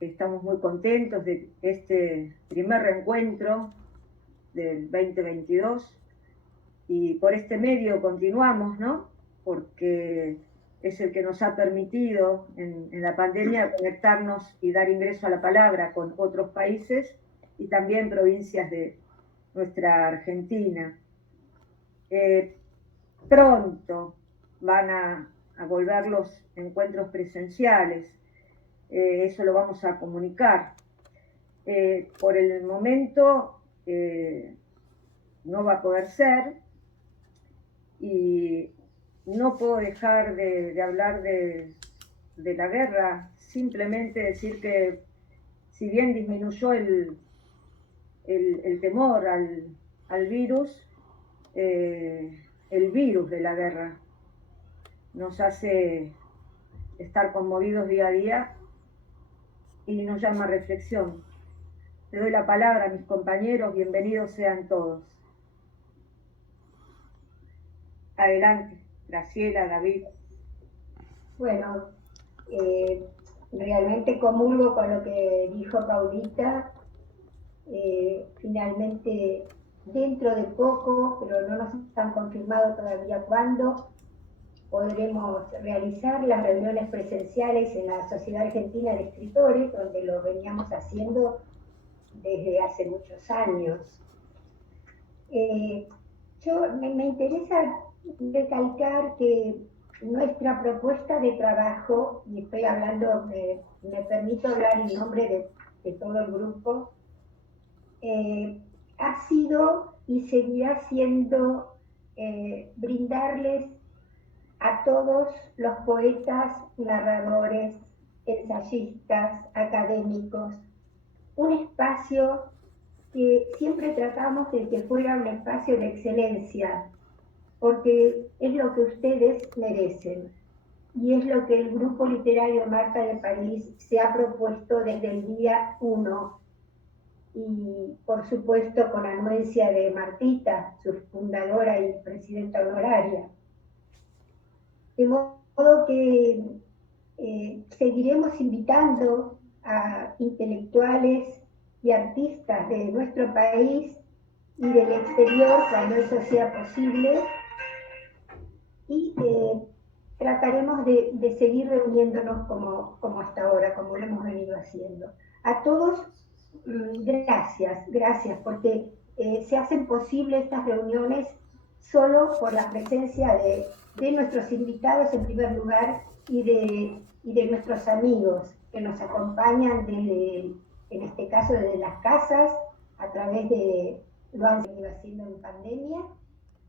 Estamos muy contentos de este primer reencuentro del 2022 y por este medio continuamos, ¿no? Porque es el que nos ha permitido en la pandemia conectarnos y dar ingreso a la palabra con otros países y también provincias de nuestra Argentina. Pronto van a volver los encuentros presenciales, eso lo vamos a comunicar. Por el momento no va a poder ser y no puedo dejar de hablar de la guerra, simplemente decir que si bien disminuyó el temor al virus, el virus de la guerra nos hace estar conmovidos día a día y nos llama a reflexión. Le doy la palabra a mis compañeros, bienvenidos sean todos. Adelante, Graciela, David. Bueno, realmente comulgo con lo que dijo Paulita. Finalmente, dentro de poco, pero no nos han confirmado todavía cuándo, podremos realizar las reuniones presenciales en la Sociedad Argentina de Escritores, donde lo veníamos haciendo desde hace muchos años. Me interesa recalcar que nuestra propuesta de trabajo, y estoy hablando, me permito hablar en nombre de todo el grupo, ha sido y seguirá siendo brindarles a todos los poetas, narradores, ensayistas, académicos, un espacio que siempre tratamos de que fuera un espacio de excelencia, porque es lo que ustedes merecen y es lo que el Grupo Literario Marta de París se ha propuesto desde el día 1 y por supuesto con anuencia de Martita, su fundadora y presidenta honoraria. De modo que seguiremos invitando a intelectuales y artistas de nuestro país y del exterior cuando eso sea posible y trataremos de seguir reuniéndonos como hasta ahora, como lo hemos venido haciendo. A todos, gracias, porque se hacen posibles estas reuniones solo por la presencia de nuestros invitados en primer lugar y de nuestros amigos que nos acompañan desde, en este caso desde las casas, a través de, lo han venido haciendo en pandemia,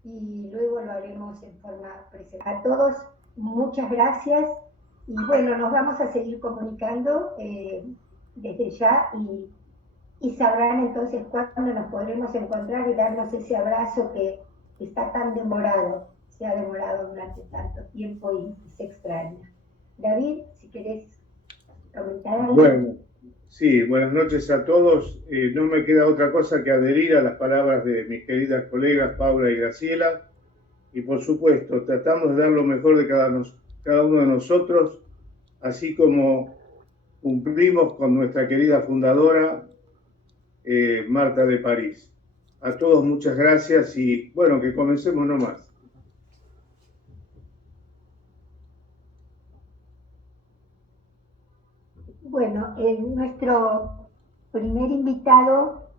y luego lo haremos en forma presencial. A todos, muchas gracias y bueno, nos vamos a seguir comunicando desde ya y sabrán entonces cuándo nos podremos encontrar y darnos ese abrazo que está tan demorado, se ha demorado durante tanto tiempo y se extraña. David, si querés comentar algo. Bueno, sí, buenas noches a todos. No me queda otra cosa que adherir a las palabras de mis queridas colegas Paula y Graciela. Y por supuesto, tratamos de dar lo mejor de cada uno de nosotros, así como cumplimos con nuestra querida fundadora, Marta de París. A todos muchas gracias y bueno, que comencemos nomás. Bueno, nuestro primer invitado,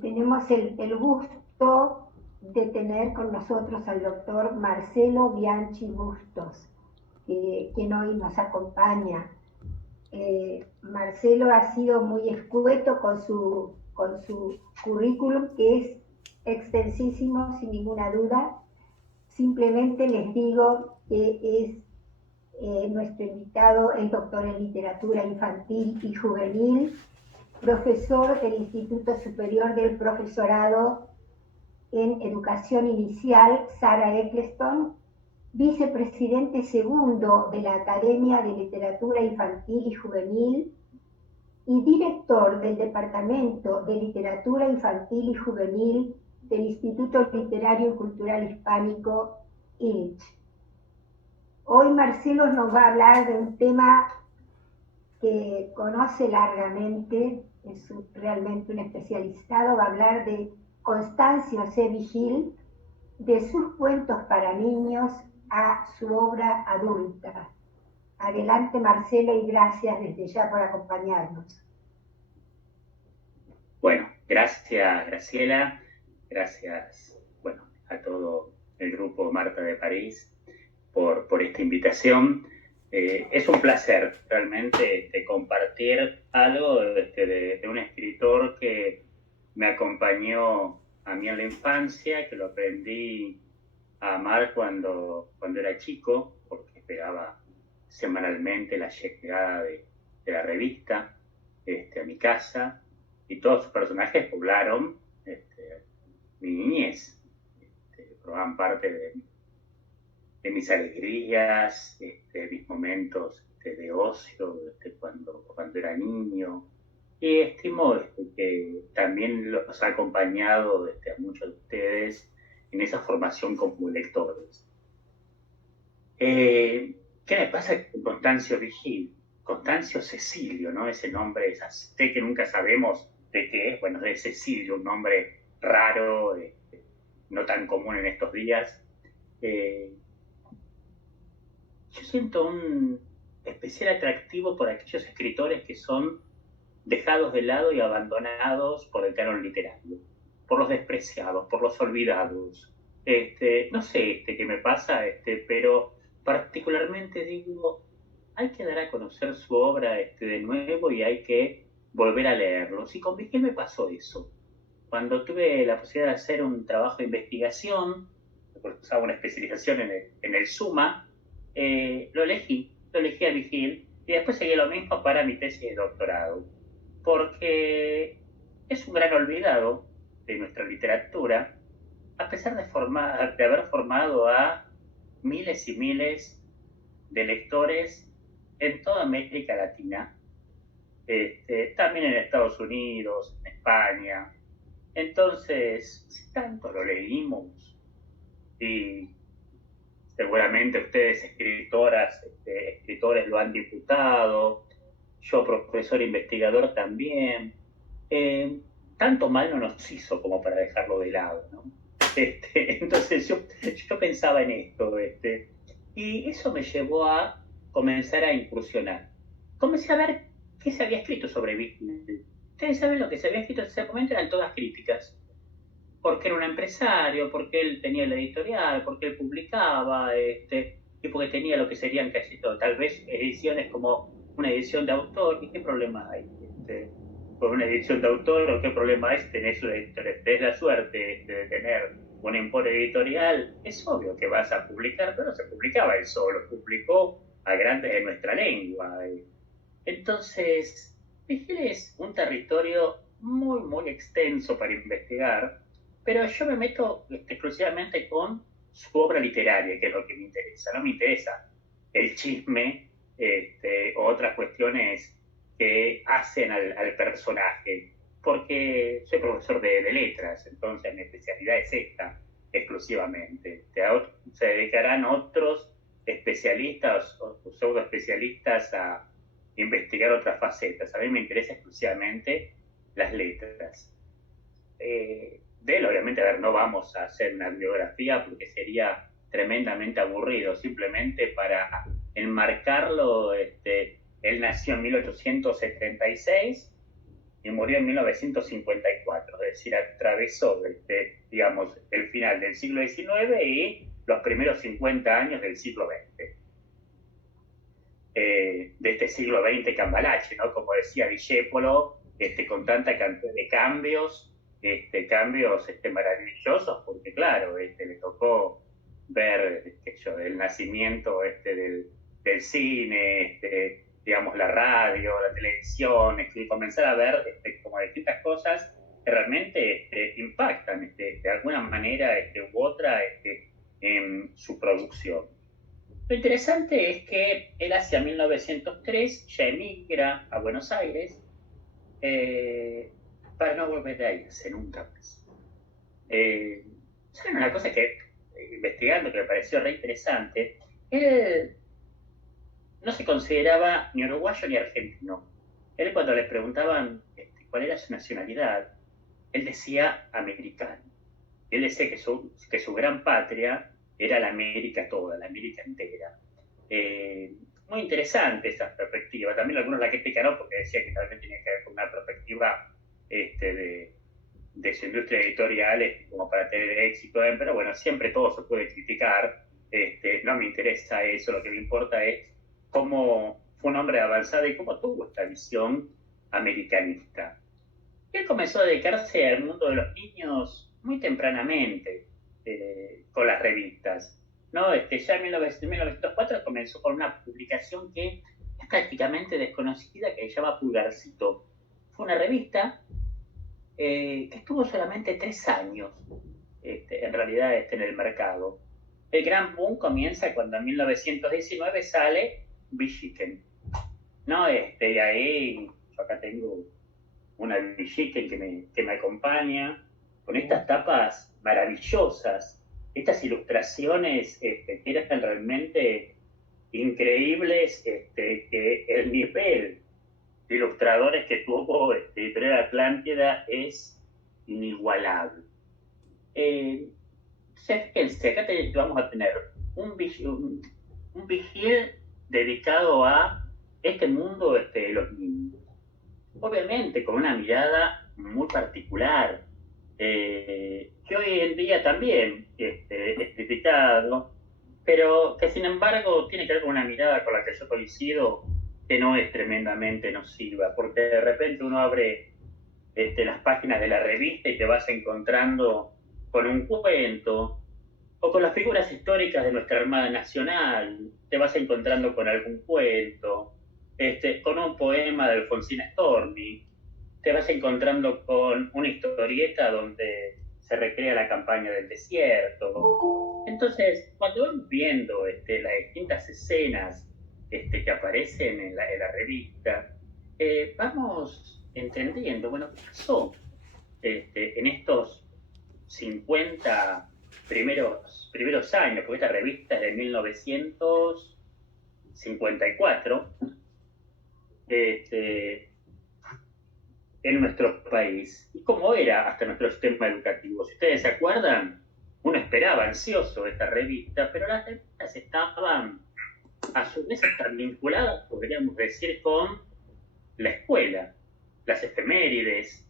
tenemos el gusto de tener con nosotros al doctor Marcelo Bianchi Bustos, quien hoy nos acompaña. Marcelo ha sido muy escueto con su currículum, que es extensísimo sin ninguna duda. Simplemente les digo que es nuestro invitado, es doctor en literatura infantil y juvenil, profesor del Instituto Superior del Profesorado en Educación Inicial, Sarah Eccleston, vicepresidente segundo de la Academia de Literatura Infantil y Juvenil y director del Departamento de Literatura Infantil y Juvenil del Instituto Literario y Cultural Hispánico, ILCH. Hoy Marcelo nos va a hablar de un tema que conoce largamente, realmente un especializado, va a hablar de Constancio C. Vigil, de sus cuentos para niños a su obra adulta. Adelante, Marcelo, y gracias desde ya por acompañarnos. Bueno, gracias, Graciela. Gracias, bueno, a todo el grupo Marta de París por esta invitación. Es un placer realmente compartir algo de un escritor que me acompañó a mí en la infancia, que lo aprendí a amar cuando era chico, porque esperaba semanalmente la llegada de la revista a mi casa, y todos sus personajes poblaron mi niñez, formaban parte de mis alegrías, mis momentos de ocio, cuando era niño. Y estimo que también los ha acompañado a muchos de ustedes en esa formación como lectores. ¿Qué me pasa con Constancio Vigil? Constancio Cecilio, ¿no? Ese nombre, sé que nunca sabemos de qué es, bueno, de Cecilio, un nombre raro, no tan común en estos días. Yo siento un especial atractivo por aquellos escritores que son dejados de lado y abandonados por el canon literario, por los despreciados, por los olvidados. No sé qué me pasa, pero particularmente digo, hay que dar a conocer su obra de nuevo y hay que volver a leerlos. Y con Vigil me pasó eso. Cuando tuve la posibilidad de hacer un trabajo de investigación, usaba una especialización en el SUMA, lo elegí a Vigil y después seguí lo mismo para mi tesis de doctorado, porque es un gran olvidado de nuestra literatura, a pesar de haber formado a miles y miles de lectores en toda América Latina, también en Estados Unidos, en España. Entonces, si tanto lo leímos, y seguramente ustedes, escritores, lo han disfrutado, yo, profesor investigador, también, tanto mal no nos hizo como para dejarlo de lado, ¿no? Entonces yo pensaba en esto, y eso me llevó a comenzar a incursionar. Comencé a ver qué se había escrito sobre Vigil. Ustedes saben, lo que se había escrito en ese momento eran todas críticas, porque era un empresario, porque él tenía la editorial, porque él publicaba, y porque tenía lo que serían casi todo, tal vez ediciones como una edición de autor. ¿Y qué problema hay? Por una edición de autor, ¿o qué problema es? Tenés la suerte de tener un emporio editorial, es obvio que vas a publicar, pero no se publicaba él solo, publicó a grandes de nuestra lengua. Entonces, Vigil es un territorio muy, muy extenso para investigar, pero yo me meto exclusivamente con su obra literaria, que es lo que me interesa. No me interesa el chisme o otras cuestiones que hacen al personaje, porque soy profesor de letras, entonces mi especialidad es esta exclusivamente. Se dedicarán otros especialistas o pseudo especialistas a investigar otras facetas. A mí me interesa exclusivamente las letras. De él, obviamente, a ver, no vamos a hacer una biografía porque sería tremendamente aburrido. Simplemente para enmarcarlo, él nació en 1876 y murió en 1954, es decir, atravesó, digamos, el final del siglo XIX y los primeros 50 años del siglo XX. De este siglo XX cambalache, ¿no? Como decía Discépolo, con tanta cantidad de cambios, cambios maravillosos, porque claro, le tocó ver el nacimiento del cine, digamos, la radio, la televisión, y comenzar a ver como distintas cosas que realmente impactan de alguna manera u otra en su producción. Lo interesante es que él hacia 1903 ya emigra a Buenos Aires para no volver a irse nunca más. ¿Saben una cosa que investigando que me pareció re interesante? Él no se consideraba ni uruguayo ni argentino. Él, cuando le preguntaban cuál era su nacionalidad, él decía americano. Él decía que su gran patria era la América toda, la América entera. Muy interesante esa perspectiva. También algunos la criticaron porque decía que tal vez tenía que ver con una perspectiva de su industria editorial como para tener éxito. Pero bueno, siempre todo se puede criticar. No me interesa eso, lo que me importa es cómo fue un hombre de avanzada y cómo tuvo esta visión americanista. Él comenzó a dedicarse al mundo de los niños muy tempranamente, con las revistas, ¿no? Ya en 1904 comenzó con una publicación que es prácticamente desconocida, que se llama Pulgarcito. Fue una revista que estuvo solamente 3 años, en realidad, en el mercado. El gran boom comienza cuando en 1919 sale Villiquen, ¿no? Y ahí yo acá tengo una Villiquen que me acompaña, con estas tapas maravillosas, estas ilustraciones que eran realmente increíbles, que el nivel de ilustradores que tuvo Editorial Atlántida es inigualable. Fíjense, acá vamos a tener un vigil dedicado a este mundo de los niños. Obviamente con una mirada muy particular, que hoy en día también es criticado, pero que sin embargo tiene que ver con una mirada con la que yo coincido, que no es tremendamente nociva, porque de repente uno abre las páginas de la revista y te vas encontrando con un cuento, o con las figuras históricas de nuestra Armada Nacional, te vas encontrando con algún cuento, con un poema de Alfonsina Storni, te vas encontrando con una historieta donde se recrea la campaña del desierto. Entonces, cuando vamos viendo las distintas escenas que aparecen en la revista, vamos entendiendo, bueno, ¿qué pasó en estos 50 primeros años? Porque esta revista es de 1954, en nuestro país. ¿Y cómo era hasta nuestro sistema educativo? Si ustedes se acuerdan, uno esperaba ansioso esta revista, pero las revistas estaban a su vez están vinculadas, podríamos decir, con la escuela, las efemérides,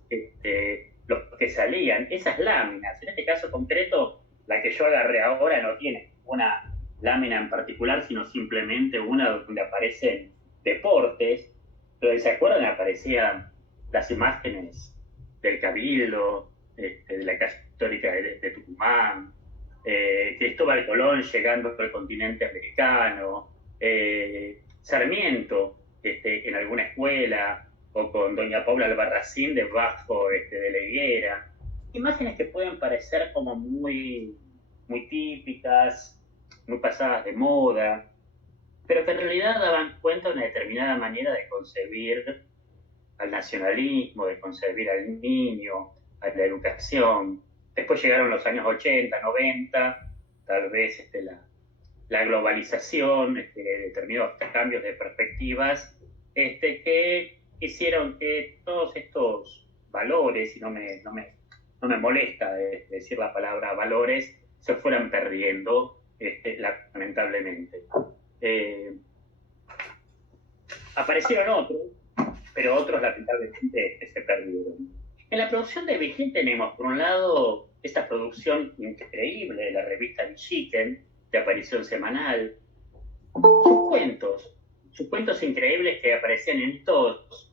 los que salían, esas láminas. En este caso concreto, la que yo agarré ahora no tiene una lámina en particular, sino simplemente una donde aparecen deportes. Pero ¿se acuerdan? Aparecían las imágenes del Cabildo, de la Casa Histórica de Tucumán, Cristóbal Colón llegando al continente americano, Sarmiento en alguna escuela, o con doña Paula Albarracín debajo de la higuera. Imágenes que pueden parecer como muy típicas, muy pasadas de moda, pero que en realidad daban cuenta de una determinada manera de concebir al nacionalismo, de concebir al niño, a la educación. Después llegaron los años 80, 90, tal vez la globalización, determinados cambios de perspectivas, que hicieron que todos estos valores, y no me molesta decir la palabra valores, se fueran perdiendo, lamentablemente. Aparecieron otros, pero otros lamentablemente se perdieron. En la producción de Vigil tenemos, por un lado, esta producción increíble de la revista Villiquen, de aparición semanal, sus cuentos increíbles que aparecían en estos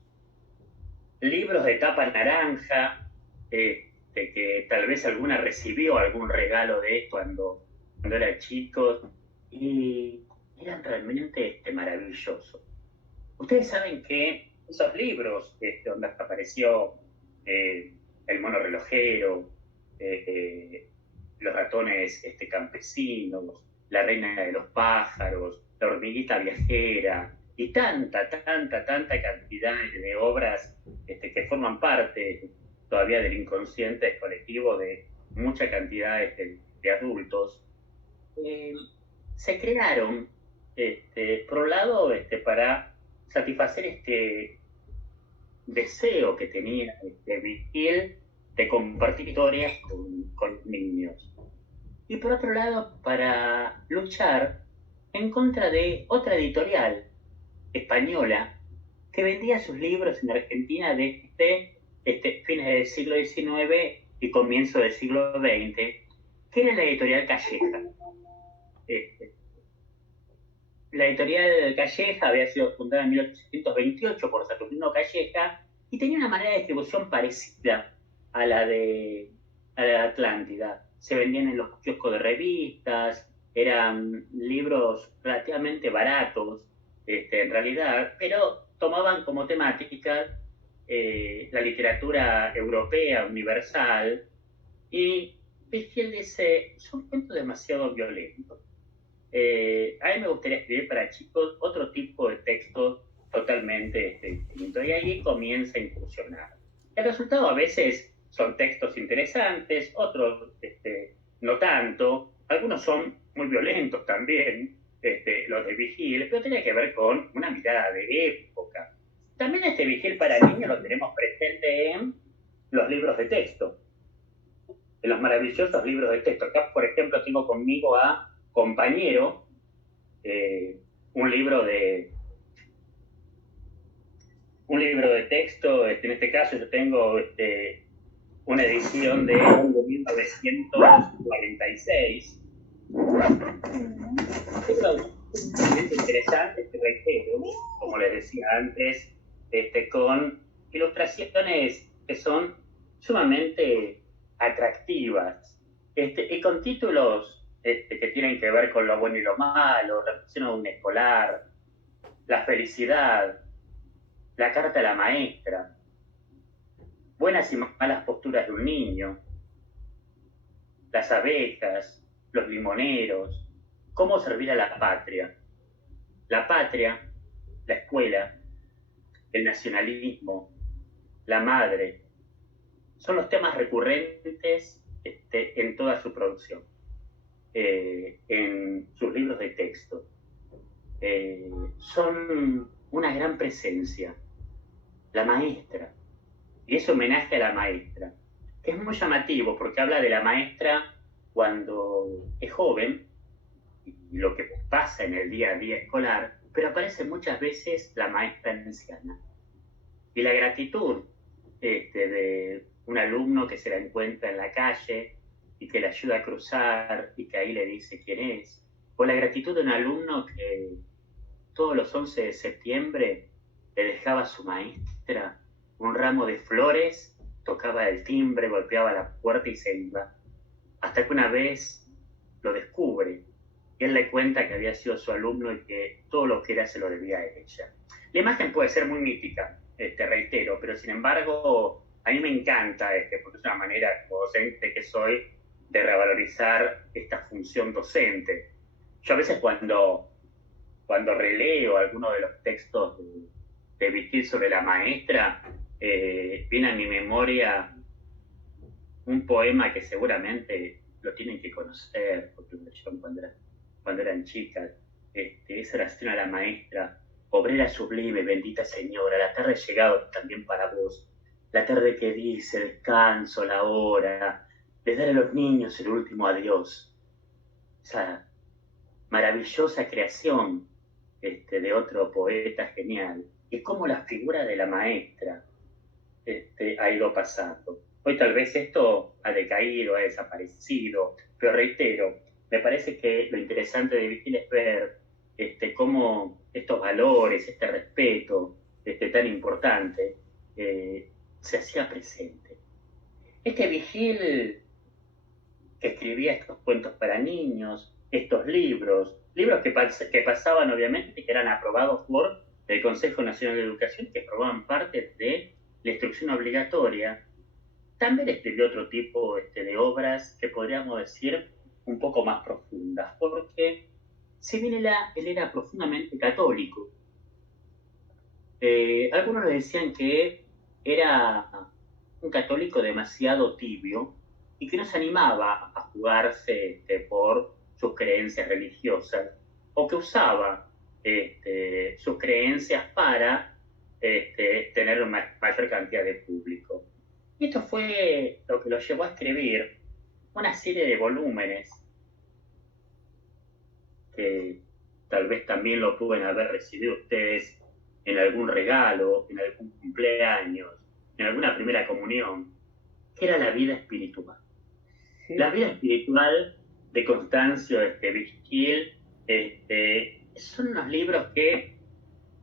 libros de tapa naranja, que tal vez alguna recibió algún regalo de esto cuando era chico, y eran realmente maravillosos. Ustedes saben que esos libros, donde apareció El mono relojero, los ratones campesinos, La reina de los pájaros, La hormiguita viajera, y tanta cantidad de obras que forman parte todavía del inconsciente colectivo de mucha cantidad de adultos, se crearon por un lado, para satisfacer este deseo que tenía Virgil de compartir historias con niños. Y por otro lado, para luchar en contra de otra editorial española que vendía sus libros en Argentina desde fines del siglo XIX y comienzo del siglo XX, que era la editorial Calleja. La editorial Calleja había sido fundada en 1828 por Saturnino Calleja y tenía una manera de distribución parecida a la de Atlántida. Se vendían en los kioscos de revistas, eran libros relativamente baratos, en realidad, pero tomaban como temática la literatura europea, universal, y Virgil dice, son cuentos demasiado violentos. A mí me gustaría escribir para chicos otro tipo de texto totalmente distinto, y ahí comienza a incursionar. El resultado a veces son textos interesantes, otros no tanto, algunos son muy violentos también, los de Virgil, pero tiene que ver con una mirada de época. También Virgil para niños lo tenemos presente en los libros de texto, en los maravillosos libros de texto. Acá, por ejemplo, tengo conmigo a Compañero, un libro de texto. En este caso yo tengo una edición de 1946. Es interesante, reitero, como les decía antes, con ilustraciones que son sumamente atractivas, y con títulos que tienen que ver con lo bueno y lo malo, Reflexión de un escolar, La felicidad, La carta a la maestra, Buenas y malas posturas de un niño, Las abejas, Los limoneros, Cómo servir a la patria, la escuela, el nacionalismo, la madre, son los temas recurrentes en toda su producción, en sus libros de texto. Son una gran presencia. La maestra, y es homenaje a la maestra, que es muy llamativo porque habla de la maestra cuando es joven y lo que pasa en el día a día escolar, pero aparece muchas veces la maestra anciana. Y la gratitud de un alumno que se la encuentra en la calle y que le ayuda a cruzar y que ahí le dice quién es, o la gratitud de un alumno que todos los 11 de septiembre le dejaba a su maestra un ramo de flores, tocaba el timbre, golpeaba la puerta y se iba. Hasta que una vez lo descubre y él le cuenta que había sido su alumno y que todo lo que era se lo debía a ella. La imagen puede ser muy mítica, reitero, pero sin embargo a mí me encanta, porque es una manera como docente que soy de revalorizar esta función docente. Yo a veces cuando releo alguno de los textos de Virgil sobre la maestra, viene a mi memoria un poema que seguramente lo tienen que conocer, porque lo leyeron cuando eran chicas. Esa oración a la maestra: obrera sublime, bendita señora, la tarde ha llegado también para vos, la tarde que dice descanso, la hora de dar a los niños el último adiós. Esa maravillosa creación de otro poeta genial, y cómo la figura de la maestra ha ido pasando. Hoy tal vez esto ha decaído, ha desaparecido, pero reitero, me parece que lo interesante de Virgil es ver cómo estos valores, este respeto tan importante, se hacía presente. Virgil que escribía estos cuentos para niños, estos libros que pasaban obviamente, que eran aprobados por el Consejo Nacional de Educación, que formaban parte de la instrucción obligatoria. También escribió otro tipo de obras que podríamos decir un poco más profundas, porque si bien él era profundamente católico, algunos le decían que era un católico demasiado tibio y que no se animaba a jugarse por sus creencias religiosas, o que usaba sus creencias para tener una mayor cantidad de público. Y esto fue lo que lo llevó a escribir una serie de volúmenes que tal vez también lo pueden haber recibido ustedes en algún regalo, en algún cumpleaños, en alguna primera comunión, que era la vida espiritual. Sí. La vida espiritual de Constancio Vigil son unos libros que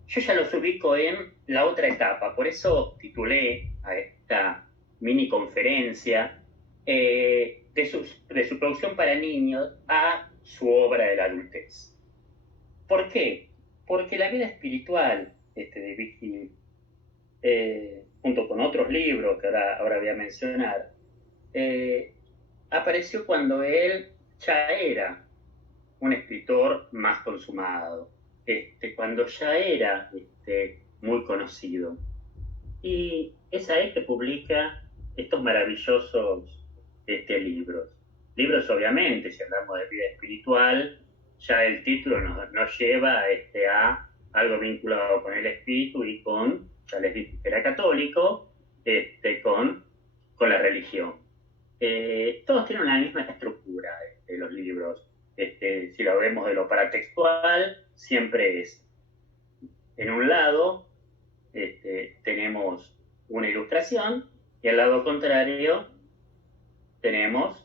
yo ya los ubico en la otra etapa, por eso titulé a esta mini conferencia de su producción para niños a su obra de la adultez. ¿Por qué? Porque la vida espiritual de Vigil, junto con otros libros que ahora voy a mencionar, apareció cuando él ya era un escritor más consumado, cuando ya era muy conocido. Y es ahí que publica estos maravillosos libros. Libros, obviamente, si hablamos de vida espiritual, ya el título nos lleva a algo vinculado con el espíritu y con, ya les dije que era católico, con la religión. Todos tienen la misma estructura, los libros. Si lo vemos de lo paratextual, siempre es, en un lado, tenemos una ilustración y al lado contrario tenemos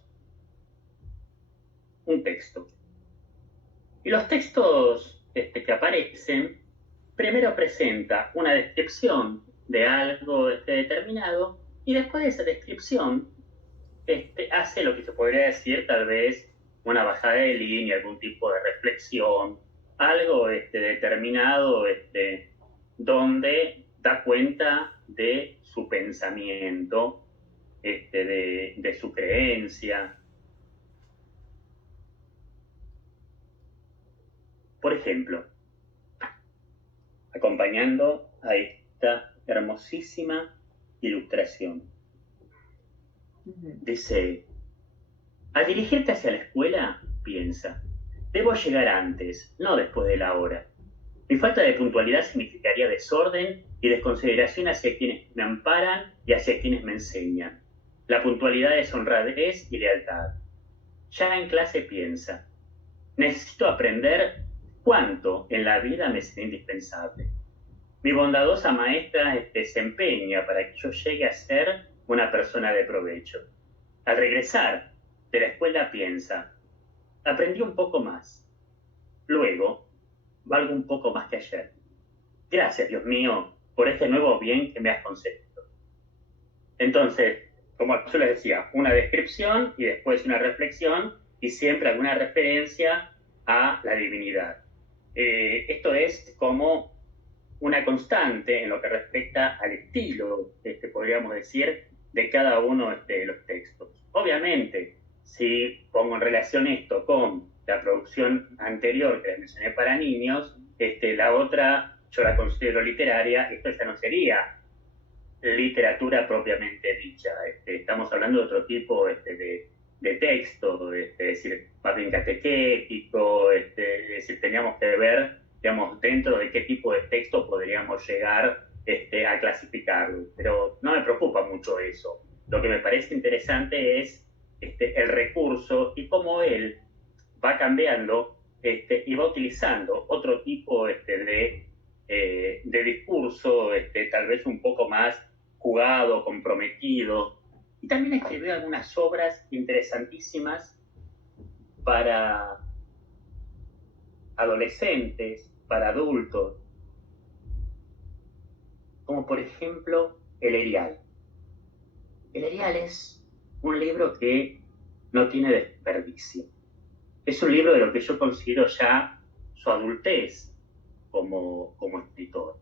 un texto. Y los textos que aparecen, primero presenta una descripción de algo determinado y después de esa descripción hace lo que se podría decir tal vez una bajada de línea, algún tipo de reflexión, algo determinado donde da cuenta de su pensamiento, de su creencia. Por ejemplo, acompañando a esta hermosísima ilustración, dice: al dirigirte hacia la escuela, piensa, debo llegar antes, no después de la hora. Mi falta de puntualidad significaría desorden y desconsideración hacia quienes me amparan y hacia quienes me enseñan. La puntualidad es honradez y lealtad. Ya en clase piensa, necesito aprender cuánto en la vida me será indispensable. Mi bondadosa maestra se empeña para que yo llegue a ser una persona de provecho. Al regresar de la escuela piensa, aprendí un poco más. Luego, valgo un poco más que ayer. Gracias, Dios mío, por este nuevo bien que me has concedido. Entonces, como yo les decía, una descripción y después una reflexión y siempre alguna referencia a la divinidad. Esto es como una constante en lo que respecta al estilo, podríamos decir, de cada uno de los textos. Obviamente, si pongo en relación esto con la producción anterior que les mencioné para niños, la otra yo la considero literaria, esto ya no sería literatura propiamente dicha. Estamos hablando de otro tipo de texto, es decir, más bien catequético, es decir, teníamos que ver, digamos, dentro de qué tipo de texto podríamos llegar a clasificarlo. Pero no me preocupa mucho eso. Lo que me parece interesante es el recurso y cómo él va cambiando y va utilizando otro tipo de discurso, tal vez un poco más jugado, comprometido. Y también escribió algunas obras interesantísimas para adolescentes, para adultos, como por ejemplo El Erial. El Erial es un libro que no tiene desperdicio. Es un libro de lo que yo considero ya su adultez como escritor.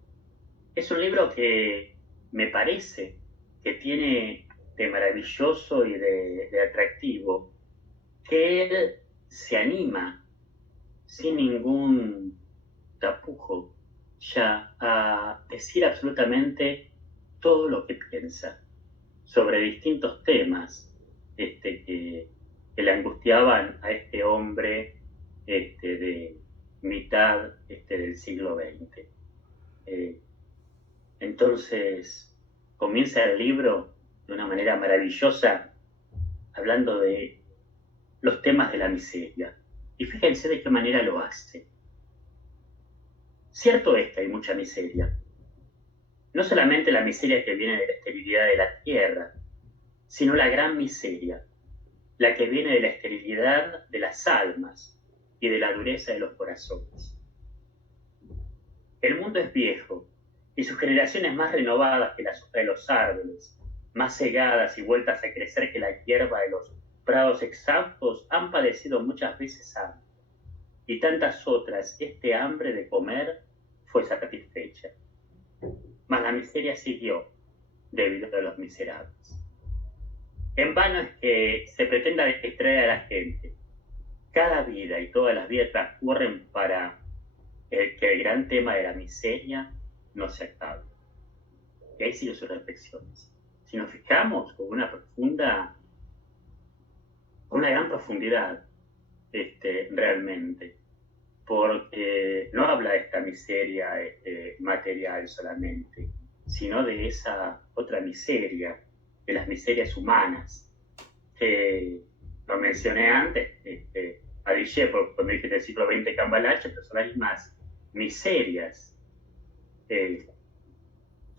Es un libro que me parece que tiene de maravilloso y de atractivo, que él se anima sin ningún tapujo ya a decir absolutamente todo lo que piensa sobre distintos temas que le angustiaban a este hombre de mitad del siglo XX. Entonces, comienza el libro de una manera maravillosa, hablando de los temas de la miseria. Y fíjense de qué manera lo hace. Cierto es que hay mucha miseria. No solamente la miseria que viene de la esterilidad de la tierra, sino la gran miseria, la que viene de la esterilidad de las almas y de la dureza de los corazones. El mundo es viejo y sus generaciones más renovadas que las hojas de los árboles, más cegadas y vueltas a crecer que la hierba de los prados exhaustos, han padecido muchas veces hambre, y tantas otras este hambre de comer fue satisfecha. Mas la miseria siguió debido a los miserables. En vano es que se pretenda distraer a la gente. Cada vida y todas las vidas transcurren para que el gran tema de la miseria no se acabe. Y ahí siguen sus reflexiones. Si nos fijamos con una gran profundidad, realmente, porque no habla de esta miseria material solamente, sino de esa otra miseria, de las miserias humanas, que lo mencioné antes, a Discépolo, cuando dije del siglo XX Cambalache, pero son las mismas miserias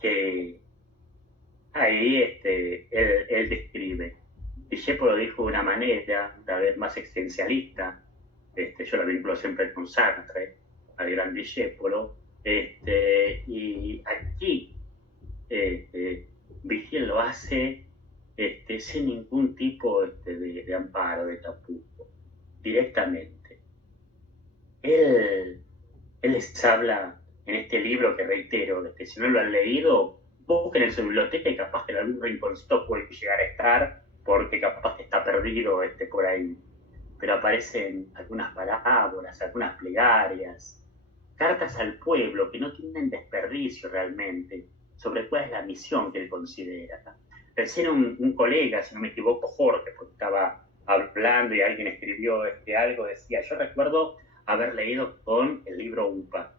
que ahí él describe. Discépolo lo dijo de una manera, tal vez más existencialista, yo lo vinculo siempre con Sartre, al gran Discépolo, y aquí Virgil lo hace sin ningún tipo de amparo, de tapujo, directamente. Él les habla en este libro que reitero, si no lo han leído, busquen en su biblioteca y capaz que en algún rinconcito puede llegar a estar, porque capaz que está perdido por ahí. Pero aparecen algunas parábolas, algunas plegarias, cartas al pueblo que no tienen desperdicio realmente, sobre cuál es la misión que él considera. Recién un colega, si no me equivoco, Jorge, porque estaba hablando y alguien escribió algo, decía, yo recuerdo haber leído con el libro UPA.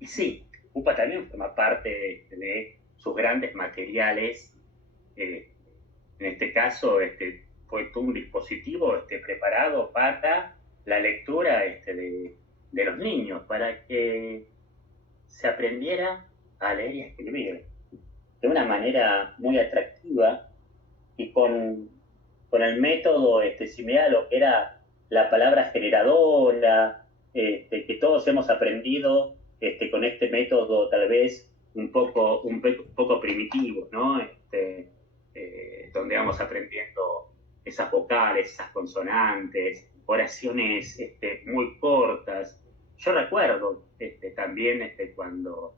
Y sí, UPA también forma parte de sus grandes materiales. En este caso, fue todo un dispositivo preparado para la lectura de los niños, para que se aprendiera a leer y a escribir de una manera muy atractiva y con el método similar a lo que era la palabra generadora, que todos hemos aprendido con este método tal vez un poco primitivo, ¿no? Donde vamos aprendiendo esas vocales, esas consonantes, oraciones muy cortas. Yo recuerdo también cuando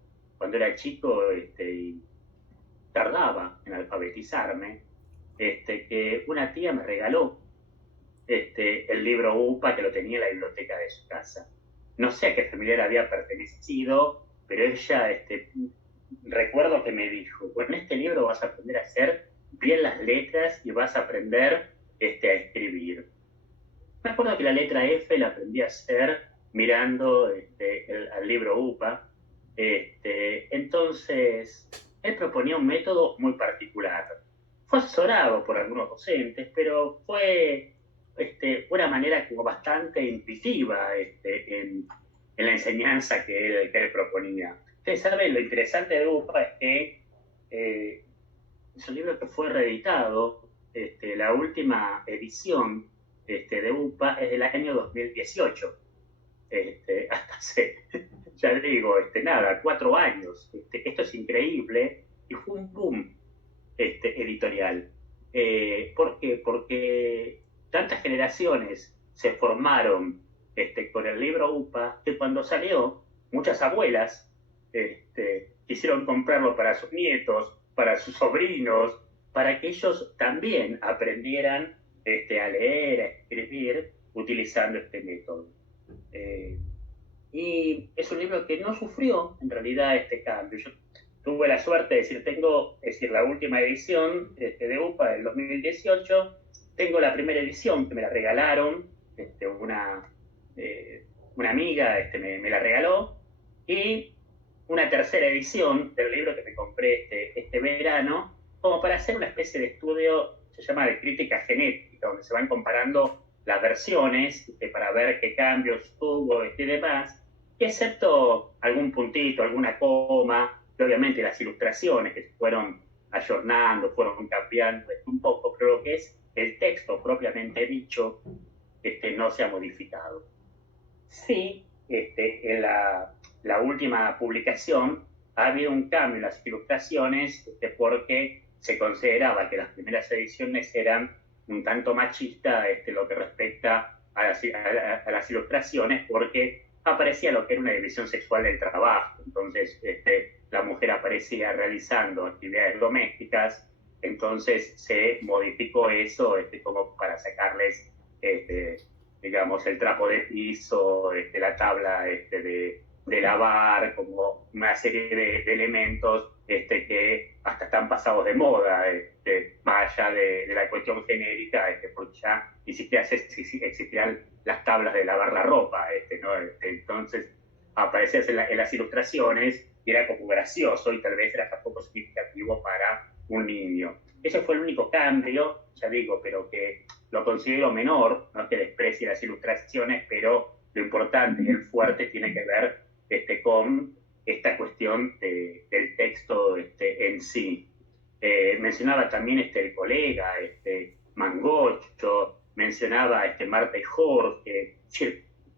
era chico y tardaba en alfabetizarme, que una tía me regaló el libro UPA, que lo tenía en la biblioteca de su casa. No sé a qué familiar había pertenecido, pero ella, recuerdo que me dijo, con este libro vas a aprender a hacer bien las letras y vas a aprender a escribir. Me acuerdo que la letra F la aprendí a hacer mirando al libro UPA. Entonces, él proponía un método muy particular. Fue asesorado por algunos docentes, pero fue una manera como bastante intuitiva en la enseñanza que él proponía. Ustedes saben, lo interesante de UPA es que es un libro que fue reeditado. La última edición de UPA es del año 2018. Hasta hace, ya digo, 4 años. Esto es increíble y fue un boom editorial. ¿Por qué? Porque tantas generaciones se formaron con el libro UPA que cuando salió, muchas abuelas quisieron comprarlo para sus nietos, para sus sobrinos, para que ellos también aprendieran a leer, a escribir, utilizando este método. Y es un libro que no sufrió en realidad este cambio. Yo tuve la suerte de decir, la última edición de UPA del 2018, tengo la primera edición que me la regalaron, una amiga me la regaló, y una tercera edición del libro que me compré este verano, como para hacer una especie de estudio, se llama de crítica genética, donde se van comparando las versiones para ver qué cambios hubo y demás, y excepto algún puntito, alguna coma, y obviamente las ilustraciones que se fueron ayornando, fueron cambiando un poco, pero lo que es el texto propiamente dicho no se ha modificado. Sí, en la última publicación ha habido un cambio en las ilustraciones porque se consideraba que las primeras ediciones eran un tanto machistas lo que respecta a las ilustraciones, porque aparecía lo que era una división sexual del trabajo. Entonces la mujer aparecía realizando actividades domésticas, entonces se modificó eso como para sacarles digamos, el trapo de piso, la tabla de lavar, como una serie de elementos que hasta están pasados de moda, más allá de la cuestión genérica, porque ya ni siquiera existían las tablas de lavar la ropa, ¿no? Entonces aparecías en las ilustraciones y era como gracioso y tal vez era tampoco significativo para un niño. Ese fue el único cambio, ya digo, pero que lo considero menor, no que desprecie las ilustraciones, pero lo importante y el fuerte tiene que ver con esta cuestión del texto en sí. Mencionaba también el colega, Mangocho, mencionaba Marta y Jorge.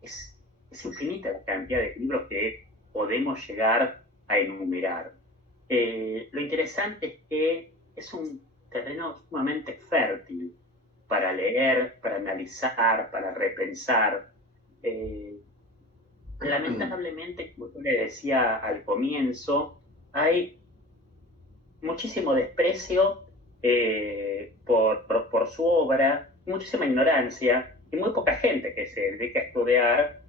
Es infinita la cantidad de libros que podemos llegar a enumerar. Lo interesante es que es un terreno sumamente fértil para leer, para analizar, para repensar. Lamentablemente, como le decía al comienzo, hay muchísimo desprecio por su obra, muchísima ignorancia y muy poca gente que se dedica a estudiar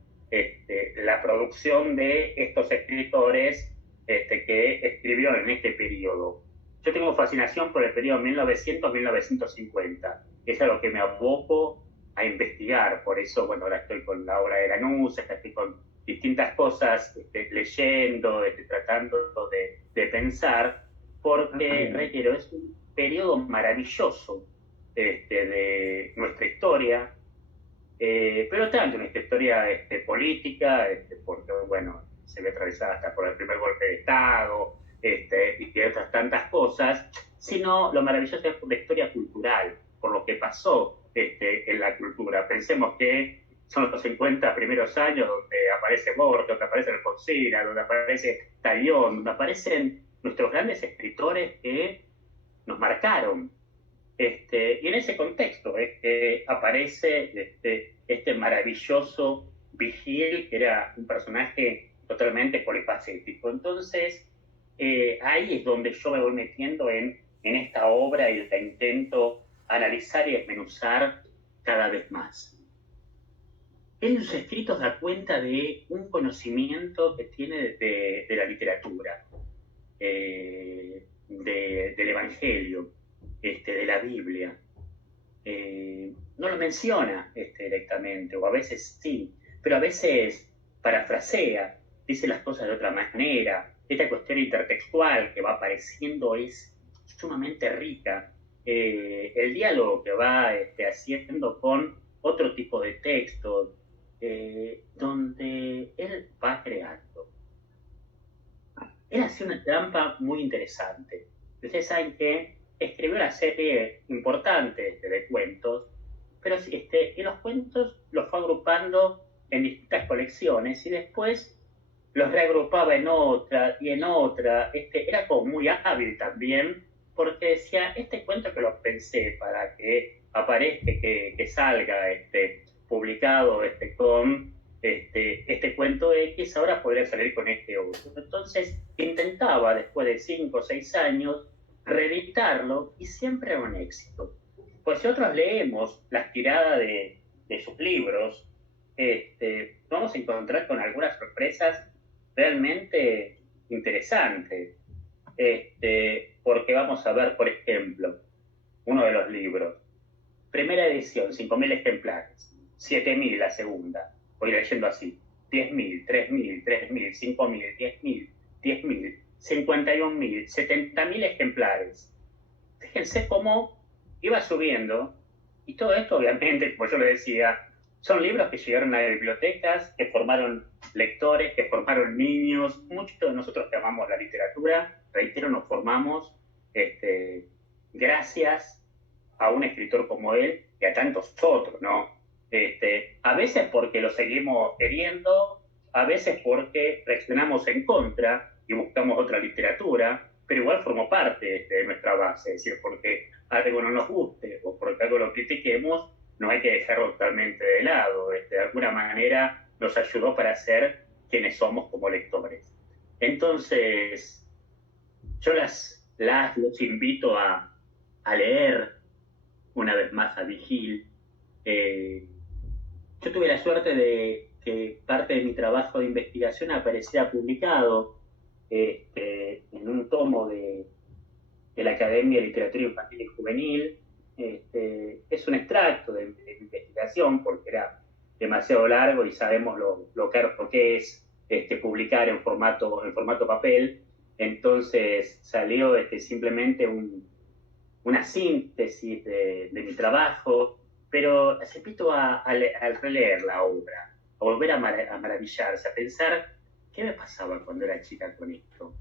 la producción de estos escritores que escribieron en este periodo. Yo tengo fascinación por el periodo 1900-1950. Es a lo que me aboco a investigar. Por eso, bueno, ahora estoy con la obra de Lanús, estoy con distintas cosas leyendo, tratando de pensar, porque, reitero, es un periodo maravilloso de nuestra historia, pero tanto nuestra historia política, porque, bueno, se ve atravesada hasta por el primer golpe de Estado, y otras tantas cosas, sino lo maravilloso es por la historia cultural, por lo que pasó en la cultura. Pensemos que son los 50 primeros años donde aparece Borges, donde aparece Alfonsina, donde aparece Tallón, donde aparecen nuestros grandes escritores que nos marcaron. Y en ese contexto aparece este maravilloso Vigil, que era un personaje totalmente polifacético. Entonces, ahí es donde yo me voy metiendo en esta obra y la intento analizar y desmenuzar cada vez más. Él en sus escritos da cuenta de un conocimiento que tiene de la literatura, del Evangelio, de la Biblia. No lo menciona directamente, o a veces sí, pero a veces parafrasea, dice las cosas de otra manera. Esta cuestión intertextual que va apareciendo es sumamente rica. El diálogo que va haciendo con otro tipo de textos, donde él va creando. Él hace una trampa muy interesante. Ustedes saben que escribió una serie importante de cuentos, pero y los cuentos los fue agrupando en distintas colecciones y después los reagrupaba en otra y en otra. Era como muy hábil también, porque decía, este cuento que lo pensé para que aparezca, que salga publicado con este cuento X, ahora podría salir con este otro. Entonces intentaba, después de 5 o 6 años, reeditarlo y siempre era un éxito. Pues si nosotros leemos las tiradas de sus libros, vamos a encontrar con algunas sorpresas realmente interesantes. Porque vamos a ver, por ejemplo, uno de los libros. Primera edición, 5.000 ejemplares. 7.000 la segunda. Voy leyendo así. 10.000, 3.000, 3.000, 5.000, 10.000, 10.000, 51.000, 70.000 ejemplares. Fíjense cómo iba subiendo, y todo esto obviamente, como yo le decía, son libros que llegaron a bibliotecas, que formaron lectores, que formaron niños. Muchos de nosotros que amamos la literatura, reitero, nos formamos gracias a un escritor como él y a tantos otros, ¿no? A veces porque lo seguimos queriendo, a veces porque reaccionamos en contra y buscamos otra literatura, pero igual formó parte de nuestra base, es decir, porque algo no nos guste o porque algo lo critiquemos, no hay que dejarlo totalmente de lado. De alguna manera nos ayudó para ser quienes somos como lectores. Entonces, yo los invito a leer una vez más a Vigil. Yo tuve la suerte de que parte de mi trabajo de investigación apareciera publicado en un tomo de la Academia de Literatura Infantil y Juvenil. Es un extracto de investigación porque era demasiado largo y sabemos lo caro que es publicar en formato papel. Entonces salió simplemente una síntesis de mi trabajo, pero les invito al releer la obra, a volver a maravillarse, a pensar qué me pasaba cuando era chica con esto,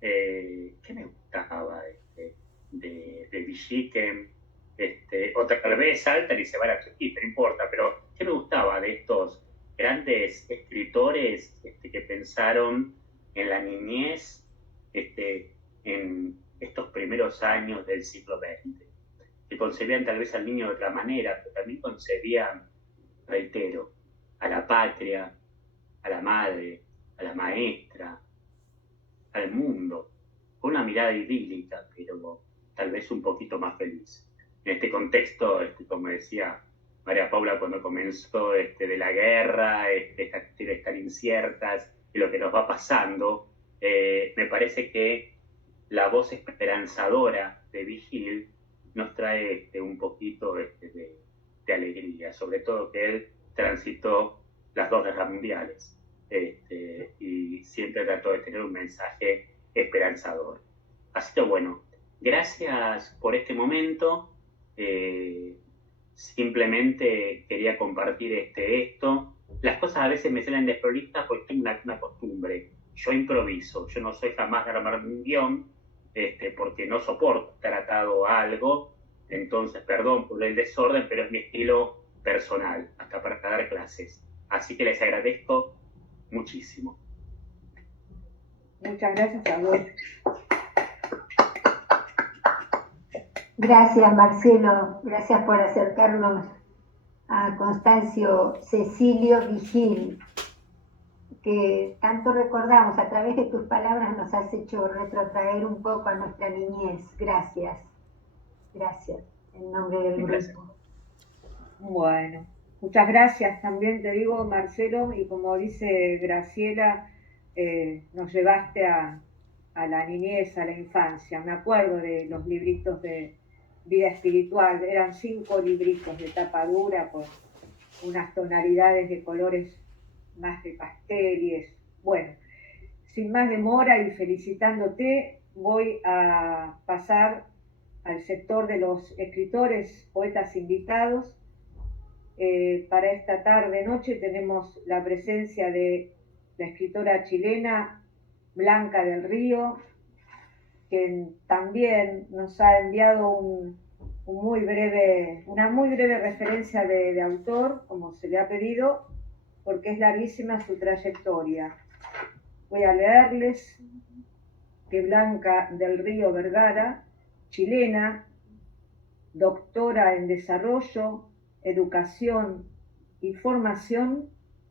qué me gustaba de Villiquen, o tal vez saltan y se van a Turquía, no importa, pero qué me gustaba de estos grandes escritores que pensaron en la niñez en estos primeros años del siglo XX, que concebían tal vez al niño de otra manera, pero también concebían, reitero, a la patria, a la madre, a la maestra, al mundo, con una mirada idílica, pero tal vez un poquito más feliz. En este contexto, como decía María Paula cuando comenzó de la guerra, estas cuestiones tan inciertas y lo que nos va pasando, me parece que la voz esperanzadora de Vigil nos trae un poquito de alegría, sobre todo que él transitó las 2 guerras mundiales y siempre trató de tener un mensaje esperanzador. Así que bueno, gracias por este momento. Simplemente quería compartir esto. Las cosas a veces me salen desprolijas porque tengo una costumbre. Yo improviso, yo no soy jamás de armarme un guión, porque no soporto estar atado a algo. Entonces, perdón por el desorden, pero es mi estilo personal, hasta para dar clases. Así que les agradezco muchísimo. Muchas gracias a vos. Gracias, Marcelo. Gracias por acercarnos a Constancio Cecilio Vigil, que tanto recordamos. A través de tus palabras nos has hecho retrotraer un poco a nuestra niñez. Gracias. Gracias, en nombre del grupo. Bueno, muchas gracias también te digo, Marcelo, y como dice Graciela, nos llevaste a la niñez, a la infancia. Me acuerdo de los libritos de vida espiritual, eran 5 libritos de tapa dura con unas tonalidades de colores más de pasteles. Bueno, sin más demora y felicitándote, voy a pasar al sector de los escritores, poetas invitados. Para esta tarde-noche tenemos la presencia de la escritora chilena Blanca del Río, quien también nos ha enviado una muy breve referencia de autor, como se le ha pedido, porque es larguísima su trayectoria. Voy a leerles que Blanca del Río Vergara, chilena, doctora en Desarrollo, Educación y Formación,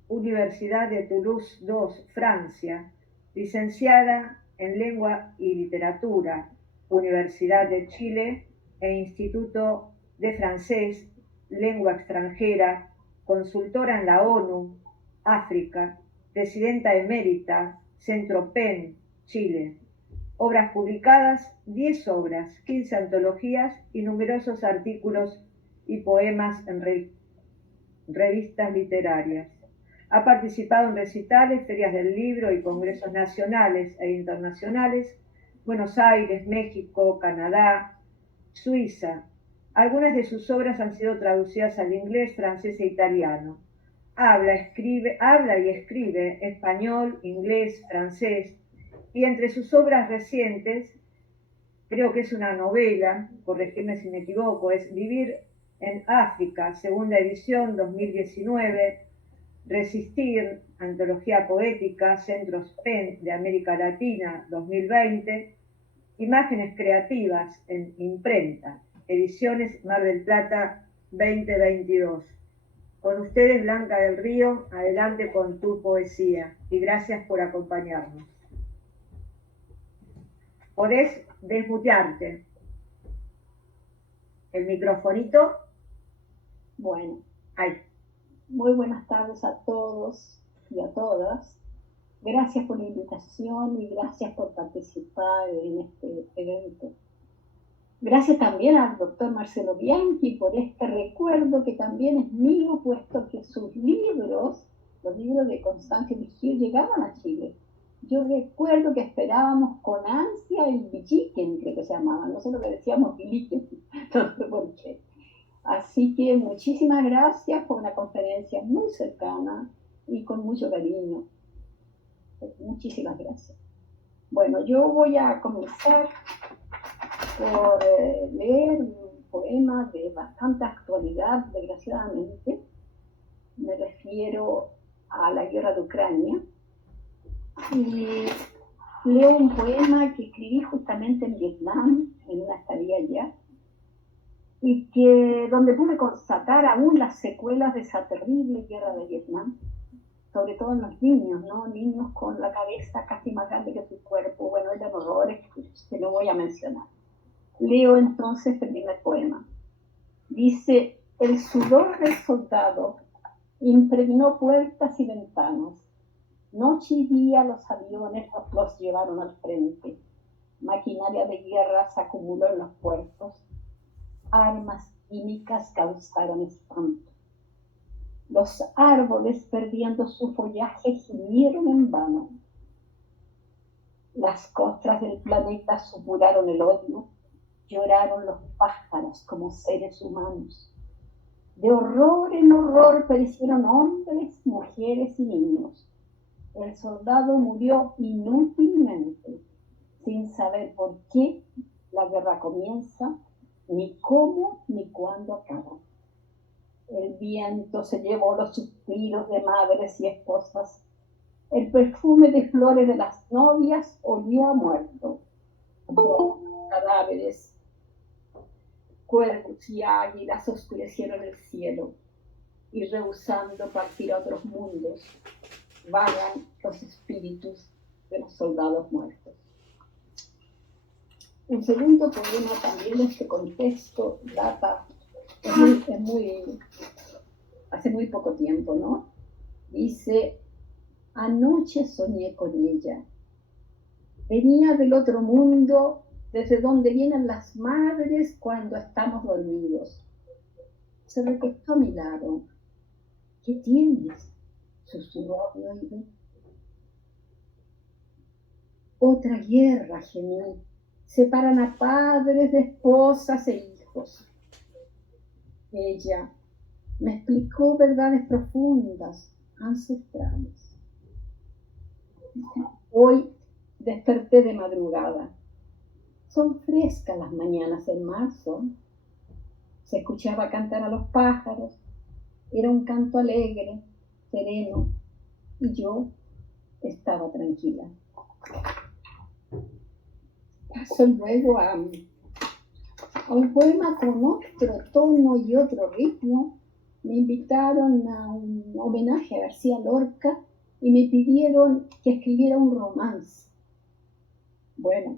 Universidad de Toulouse II, Francia, licenciada en Lengua y Literatura, Universidad de Chile e Instituto de Francés, Lengua Extranjera, consultora en la ONU, África, presidenta emérita, Centro PEN, Chile. Obras publicadas, 10 obras, 15 antologías y numerosos artículos y poemas en revistas literarias. Ha participado en recitales, ferias del libro y congresos nacionales e internacionales, Buenos Aires, México, Canadá, Suiza. Algunas de sus obras han sido traducidas al inglés, francés e italiano. Habla y escribe español, inglés, francés, y entre sus obras recientes, creo que es una novela, corregirme si me equivoco, es Vivir en África, segunda edición, 2019, Resistir, antología poética, Centros PEN de América Latina, 2020, Imágenes creativas en imprenta, ediciones Mar del Plata, 2022. Con ustedes, Blanca del Río, adelante con tu poesía y gracias por acompañarnos. Podés desmutearte. El microfonito. Bueno, Ahí. muy buenas tardes a todos y a todas. Gracias por la invitación y gracias por participar en este evento. Gracias también al doctor Marcelo Bianchi por este recuerdo que también es mío, puesto que sus libros, los libros de Constance Vigil, llegaban a Chile. Yo recuerdo que esperábamos con ansia el Villiquen, creo que se llamaba, nosotros le decíamos Villiquen, no sé por qué. Así que muchísimas gracias por una conferencia muy cercana y con mucho cariño. Muchísimas gracias. Bueno, yo voy a comenzar por leer un poema de bastante actualidad, desgraciadamente. Me refiero a la guerra de Ucrania. Y leo un poema que escribí justamente en Vietnam, en una estadía allá, y donde pude constatar aún las secuelas de esa terrible guerra de Vietnam, sobre todo en los niños, ¿no? Niños con la cabeza casi más grande que su cuerpo. Bueno, eran horrores que no voy a mencionar. Leo entonces el primer poema. Dice: el sudor del soldado impregnó puertas y ventanas. Noche y día los aviones los llevaron al frente. Maquinaria de guerra se acumuló en los puertos. Armas químicas causaron espanto. Los árboles, perdiendo su follaje, gimieron en vano. Las costras del planeta supuraron el odio. Lloraron los pájaros como seres humanos. De horror en horror perecieron hombres, mujeres y niños. El soldado murió inútilmente, sin saber por qué la guerra comienza, ni cómo ni cuándo acaba. El viento se llevó los suspiros de madres y esposas. El perfume de flores de las novias olió a muerto. Cadáveres, cuervos y águilas oscurecieron el cielo, y rehusando partir a otros mundos, vagan los espíritus de los soldados muertos. Un segundo poema también en este contexto data, hace muy poco tiempo, ¿no? Dice: anoche soñé con ella. Venía del otro mundo, desde donde vienen las madres cuando estamos dormidos. Se recostó a mi lado. ¿Qué tienes?, susurró a mi oído. Otra guerra, gemí. Separan a padres de esposas e hijos. Ella me explicó verdades profundas, ancestrales. Hoy desperté de madrugada. Son frescas las mañanas en marzo. Se escuchaba cantar a los pájaros. Era un canto alegre, sereno, y yo estaba tranquila. Paso luego a un poema con otro tono y otro ritmo. Me invitaron a un homenaje a García Lorca y me pidieron que escribiera un romance. Bueno,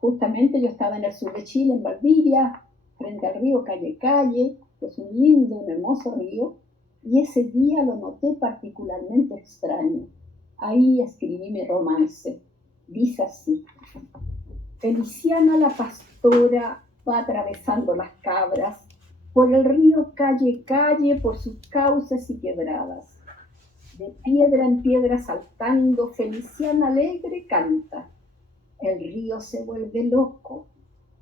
justamente yo estaba en el sur de Chile, en Valdivia, frente al río Calle, que es un lindo, un hermoso río, y ese día lo noté particularmente extraño. Ahí escribí mi romance. Dice así: Feliciana la pastora va atravesando las cabras por el río Calle, por sus cauces y quebradas. De piedra en piedra saltando, Feliciana alegre canta. El río se vuelve loco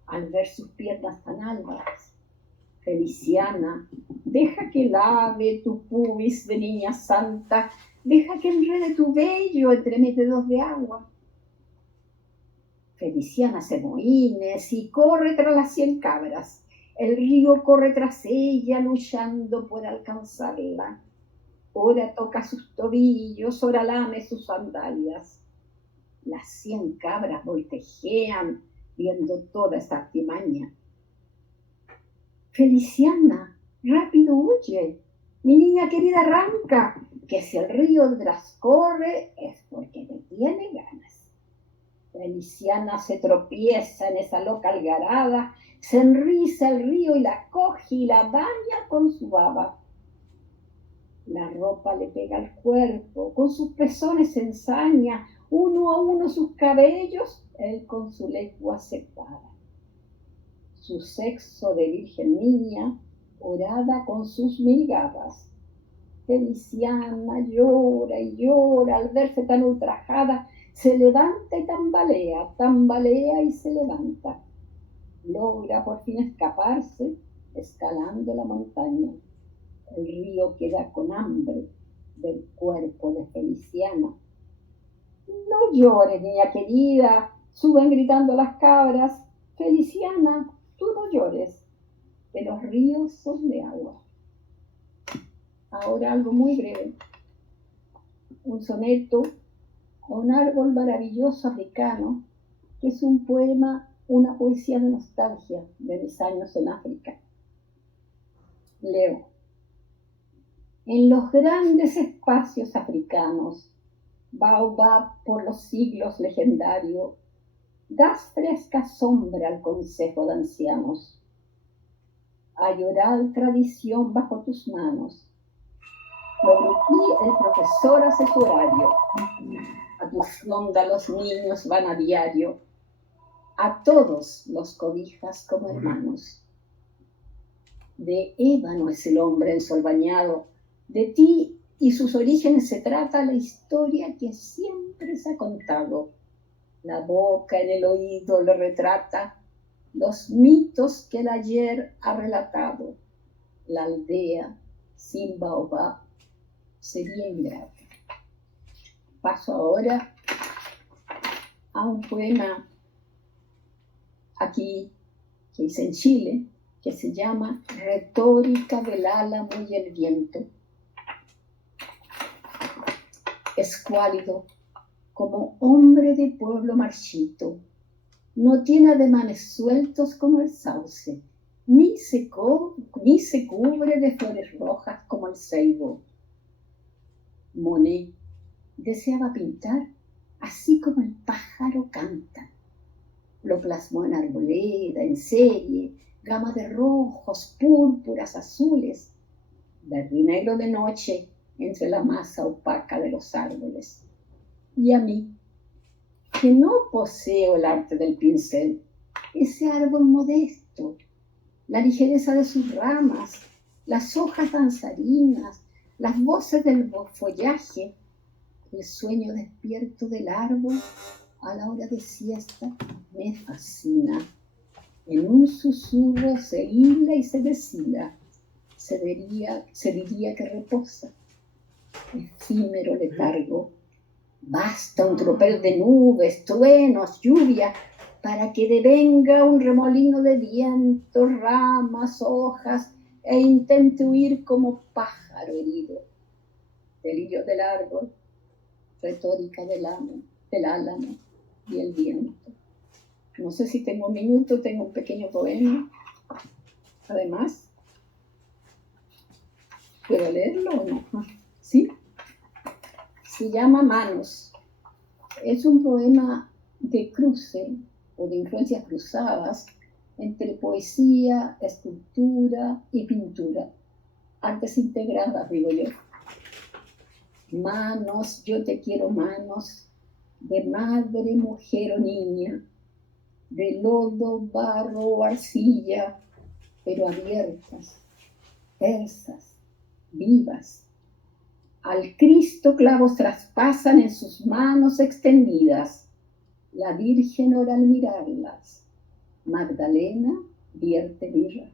al ver sus piernas tan altas. Feliciana, deja que lave tu pubis de niña santa, deja que enrede tu vello entre mis dedos de agua. Feliciana se mohines y corre tras las 100 cabras. El río corre tras ella, luchando por alcanzarla. Ora toca sus tobillos, ora lame sus sandalias. Las 100 cabras voltejean, viendo toda esta artimaña. Feliciana, rápido huye. Mi niña querida arranca, que si el río transcorre es porque te tiene ganas. Feliciana se tropieza en esa loca algarada, se enriza el río y la coge y la baña con su baba. La ropa le pega al cuerpo, con sus pezones se ensaña, uno a uno sus cabellos, él con su lengua separa. Su sexo de virgen niña, orada con sus 1000 gabas. Feliciana llora y llora al verse tan ultrajada, se levanta y tambalea y se levanta. Logra por fin escaparse, escalando la montaña. El río queda con hambre del cuerpo de Feliciana. No llores, niña querida, suben gritando las cabras. Feliciana, tú no llores, que los ríos son de agua. Ahora algo muy breve. Un soneto a un árbol maravilloso africano, que es un poema, una poesía de nostalgia de mis años en África. Leo. En los grandes espacios africanos, baobab por los siglos legendario, das fresca sombra al consejo de ancianos. Hay oral tradición bajo tus manos. Sobre ti el profesor hace su horario. A tu fronda los niños van a diario. A todos los cobijas como hermanos. De ébano es el hombre ensolvañado. De ti y sus orígenes se trata la historia que siempre se ha contado. La boca en el oído le retrata los mitos que el ayer ha relatado. La aldea sin baobab sería ingrata. Paso ahora a un poema aquí que hice en Chile, que se llama Retórica del álamo y el viento. Escuálido, como hombre de pueblo marchito, no tiene ademanes sueltos como el sauce, ni se cubre de flores rojas como el ceibo. Monet deseaba pintar así como el pájaro canta. Lo plasmó en arboleda, en serie, gama de rojos, púrpuras, azules, verde y negro de noche entre la masa opaca de los árboles. Y a mí, que no poseo el arte del pincel, ese árbol modesto, la ligereza de sus ramas, las hojas danzarinas, las voces del follaje, el sueño despierto del árbol a la hora de siesta me fascina. En un susurro se hila y se deshila, se diría que reposa. Efímero letargo, basta un tropel de nubes, truenos, lluvia, para que devenga un remolino de viento, ramas, hojas, e intente huir como pájaro herido. Delirio del árbol, retórica del álamo y el viento. No sé si tengo un minuto, tengo un pequeño poema. Además, ¿puedo leerlo o no? ¿Sí? Se llama Manos. Es un poema de cruce o de influencias cruzadas entre poesía, escultura y pintura. Artes integradas, digo yo. Manos, yo te quiero manos, de madre, mujer o niña, de lodo, barro o arcilla, pero abiertas, tersas, vivas, Al Cristo clavos traspasan en sus manos extendidas. La Virgen ora al mirarlas. Magdalena vierte mirra.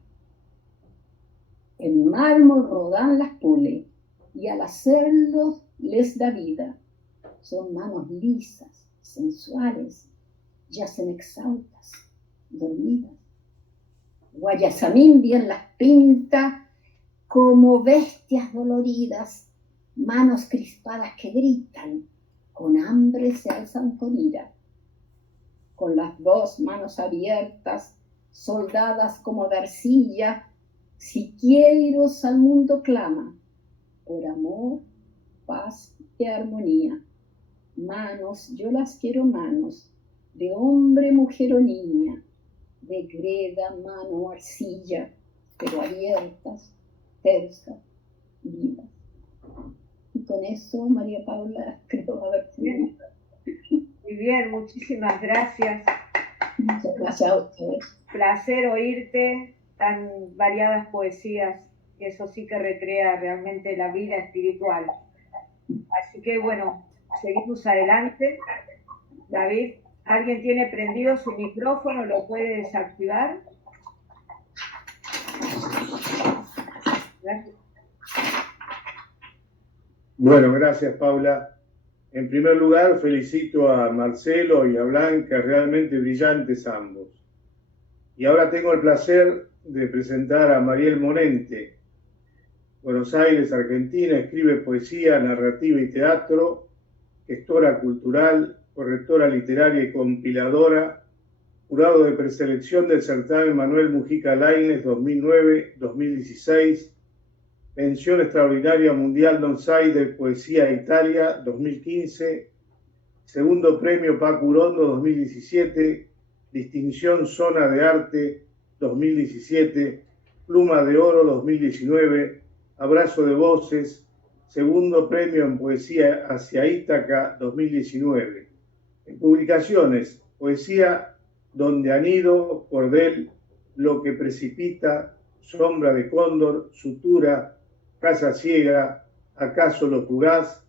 En mármol Rodán las pule y al hacerlo les da vida. Son manos lisas, sensuales, yacen exhaustas, dormidas. Guayasamín bien las pinta como bestias doloridas, manos crispadas que gritan, con hambre se alzan con ira. Con las dos manos abiertas, soldadas como de arcilla, siquieros al mundo clama, por amor, paz y armonía. Manos, yo las quiero manos, de hombre, mujer o niña, de greda, mano o arcilla, pero abiertas, tersas, vivas. Y con eso, María Paula, creo haber terminado. Muy bien, muchísimas gracias. Muchas gracias a ustedes. Placer oírte, tan variadas poesías, que eso sí que recrea realmente la vida espiritual. Así que bueno, seguimos adelante. David, ¿alguien tiene prendido su micrófono? ¿Lo puede desactivar? Gracias. Bueno, gracias, Paula. En primer lugar, felicito a Marcelo y a Blanca, realmente brillantes ambos. Y ahora tengo el placer de presentar a Mariel Monente. Buenos Aires, Argentina, escribe poesía, narrativa y teatro, gestora cultural, correctora literaria y compiladora, jurado de preselección del certamen Manuel Mujica Lainez 2009-2016, mención extraordinaria mundial Donsai de Poesía Italia 2015, segundo premio Paco Urondo 2017, distinción Zona de Arte 2017, Pluma de Oro 2019, Abrazo de Voces, segundo premio en Poesía hacia Ítaca 2019. En publicaciones, Poesía Donde Anido, Cordel, Lo que Precipita, Sombra de Cóndor, Sutura, Casa Ciega, Acaso lo Fugaz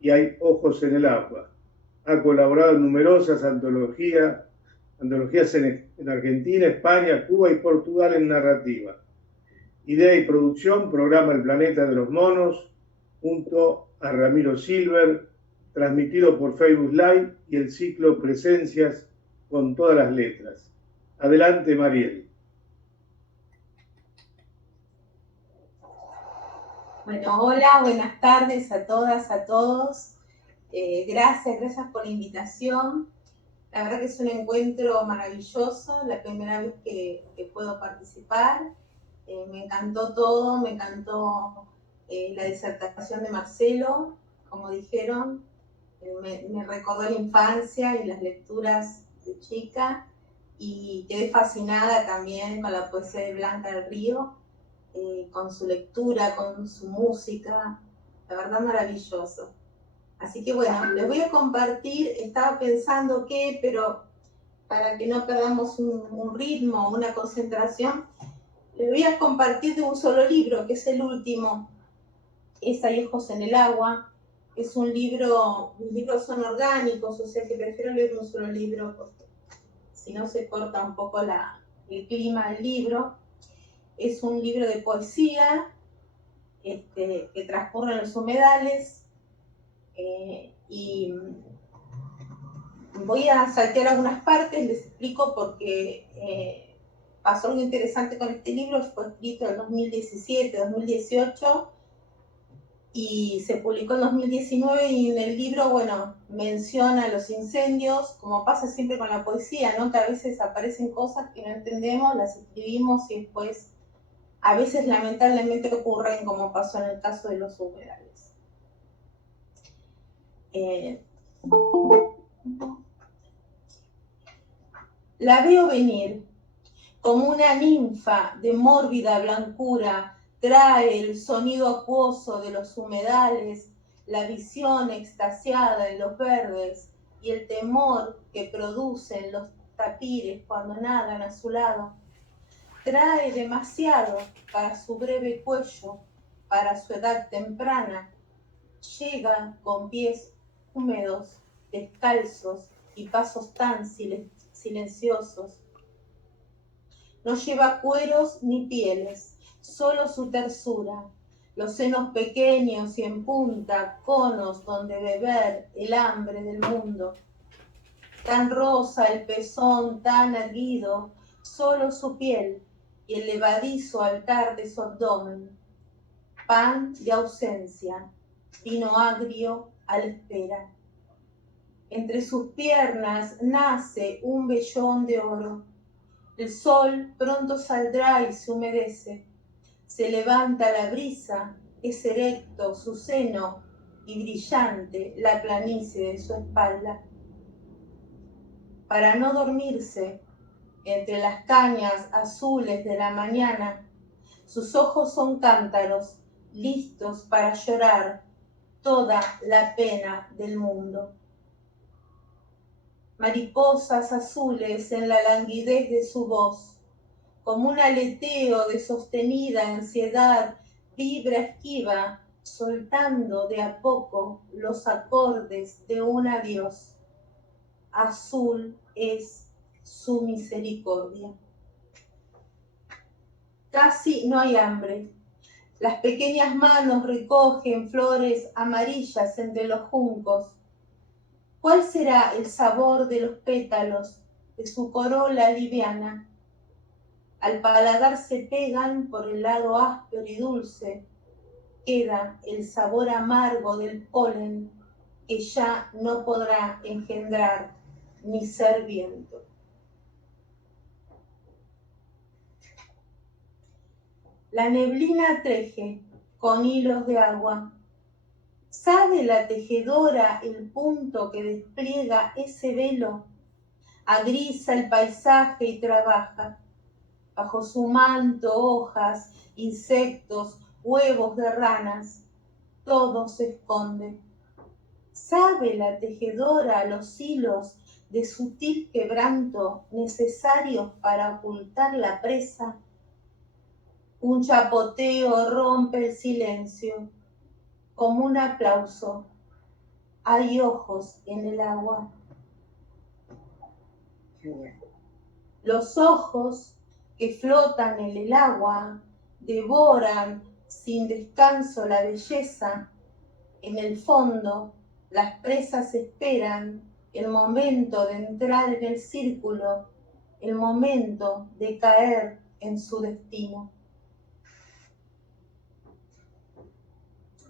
y Hay Ojos en el Agua. Ha colaborado en numerosas antologías en Argentina, España, Cuba y Portugal en narrativa. Idea y producción, programa El Planeta de los Monos, junto a Ramiro Silver, transmitido por Facebook Live y el ciclo Presencias con todas las letras. Adelante, Mariel. Bueno, hola, buenas tardes a todas, a todos. Gracias por la invitación. La verdad que es un encuentro maravilloso, la primera vez que puedo participar. Me encantó todo, me encantó la disertación de Marcelo, como dijeron. Me recordó la infancia y las lecturas de chica, y quedé fascinada también con la poesía de Blanca del Río, con su lectura, con su música, la verdad maravilloso. Así que bueno, les voy a compartir, estaba pensando pero para que no perdamos un ritmo, una concentración, les voy a compartir de un solo libro, que es el último, es Hay Ojos en el Agua. Es un libro, los libros son orgánicos, o sea que prefiero leer un solo libro porque si no se corta un poco el clima del libro. Es un libro de poesía que transcurre en los humedales, y voy a saltear algunas partes, les explico porque pasó algo interesante con este libro. Fue escrito en 2017, 2018 y se publicó en 2019, y en el libro, bueno, menciona los incendios, como pasa siempre con la poesía, ¿no? Que a veces aparecen cosas que no entendemos, las escribimos y después a veces lamentablemente ocurren, como pasó en el caso de los humedales. La veo venir, como una ninfa de mórbida blancura, trae el sonido acuoso de los humedales, la visión extasiada de los verdes y el temor que producen los tapires cuando nadan a su lado. Trae demasiado para su breve cuello, para su edad temprana. llega con pies húmedos, descalzos y pasos tan silenciosos. No lleva cueros ni pieles, solo su tersura, los senos pequeños y en punta, conos donde beber el hambre del mundo. Tan rosa el pezón, tan erguido, solo su piel y el levadizo altar de su abdomen. Pan de ausencia, vino agrio a la espera. Entre sus piernas nace un vellón de oro. El sol pronto saldrá y se humedece. Se levanta la brisa, es erecto su seno y brillante la planicie de su espalda. Para no dormirse, entre las cañas azules de la mañana, sus ojos son cántaros, listos para llorar toda la pena del mundo. Mariposas azules en la languidez de su voz, como un aleteo de sostenida ansiedad, vibra esquiva, soltando de a poco los acordes de un adiós. Azul es su misericordia. Casi no hay hambre. Las pequeñas manos recogen flores amarillas entre los juncos. ¿Cuál será el sabor de los pétalos de su corola liviana? Al paladar se pegan por el lado áspero y dulce. Queda el sabor amargo del polen que ya no podrá engendrar ni ser viento. La neblina teje con hilos de agua. ¿Sabe la tejedora el punto que despliega ese velo? Agrisa el paisaje y trabaja. Bajo su manto hojas, insectos, huevos de ranas, todo se esconde. ¿Sabe la tejedora los hilos de sutil quebranto necesarios para ocultar la presa? Un chapoteo rompe el silencio, como un aplauso. Hay ojos en el agua. Los ojos que flotan en el agua devoran sin descanso la belleza. En el fondo, las presas esperan el momento de entrar en el círculo, el momento de caer en su destino.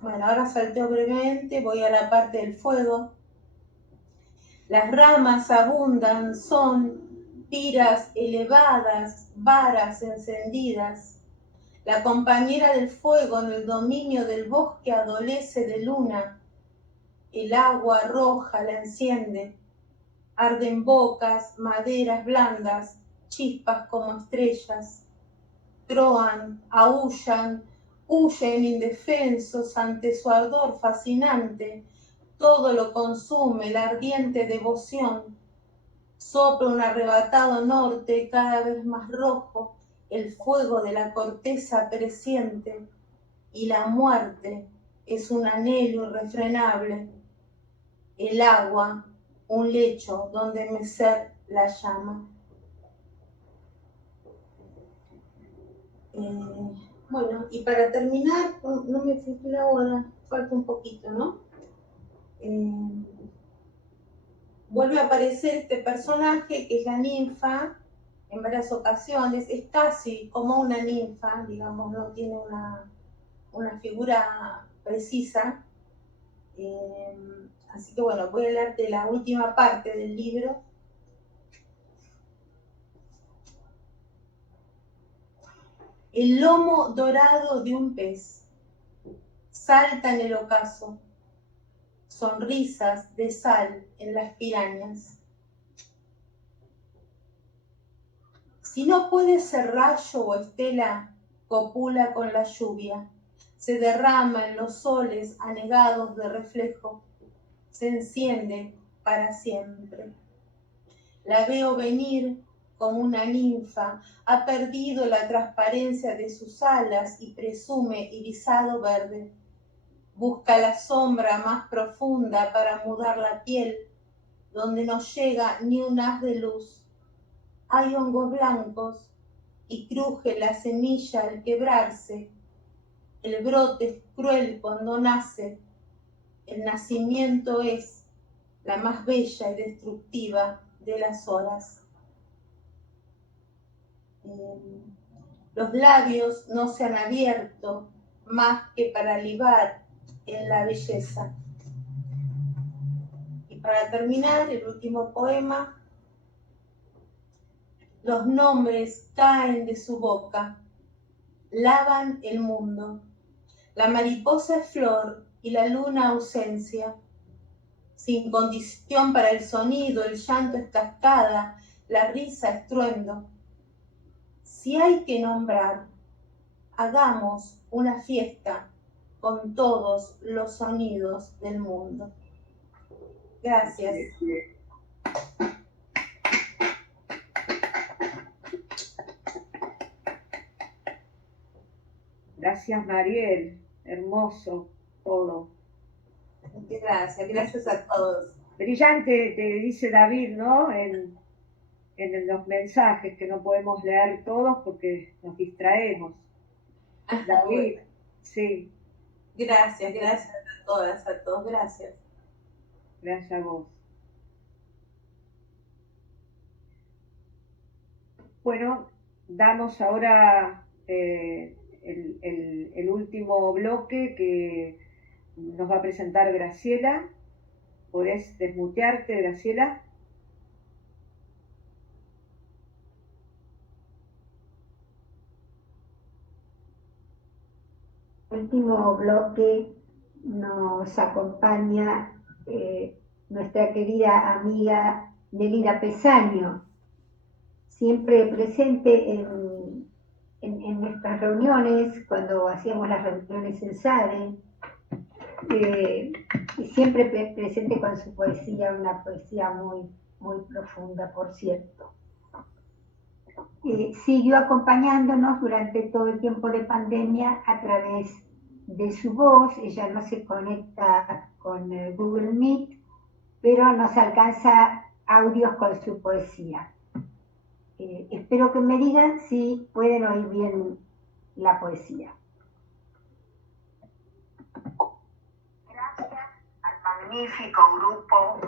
Bueno, ahora salteo brevemente, voy a la parte del fuego. Las ramas abundan, son piras elevadas, varas encendidas. La compañera del fuego en el dominio del bosque adolece de luna. El agua roja la enciende. Arden bocas, maderas blandas, chispas como estrellas. Troan, aúllan, huyen indefensos ante su ardor fascinante. Todo lo consume la ardiente devoción. Sopla un arrebatado norte cada vez más rojo, el fuego de la corteza presiente, y la muerte es un anhelo irrefrenable. El agua, un lecho donde mecer la llama. Bueno, y para terminar, no me fijé la hora, falta un poquito, ¿no? Vuelve a aparecer este personaje que es la ninfa en varias ocasiones, es casi como una ninfa, digamos, no tiene una figura precisa. Así que bueno, voy a leerte la última parte del libro. El lomo dorado de un pez salta en el ocaso, sonrisas de sal en las pirañas. Si no puede ser rayo o estela, copula con la lluvia, se derrama en los soles anegados de reflejo, se enciende para siempre. La veo venir como una ninfa, ha perdido la transparencia de sus alas y presume irisado verde. busca la sombra más profunda para mudar la piel, donde no llega ni un haz de luz. Hay hongos blancos y cruje la semilla al quebrarse. El brote es cruel cuando nace. El nacimiento es la más bella y destructiva de las horas. Los labios no se han abierto más que para libar en la belleza. Y para terminar, el último poema. Los nombres caen de su boca, lavan el mundo. La mariposa es flor y la luna ausencia. Sin condición para el sonido, el llanto es cascada, la risa estruendo. Si hay que nombrar, hagamos una fiesta con todos los sonidos del mundo. Gracias. Gracias, Mariel. Hermoso todo. Gracias a todos. Brillante, te dice David, ¿no? En los mensajes que no podemos leer todos porque nos distraemos. David, Bueno. Sí. Gracias a todas, a todos. Gracias. Gracias a vos. Bueno, damos ahora el último bloque que nos va a presentar Graciela. ¿Podés desmutearte, Graciela? Último bloque nos acompaña nuestra querida amiga Nelida Pesaño, siempre presente en nuestras reuniones, cuando hacíamos las reuniones en SADE, y siempre presente con su poesía, una poesía muy, muy profunda, por cierto. Siguió acompañándonos durante todo el tiempo de pandemia a través de su voz. Ella no se conecta con Google Meet, pero nos alcanza audios con su poesía. Espero que me digan si pueden oír bien la poesía. Gracias al magnífico grupo.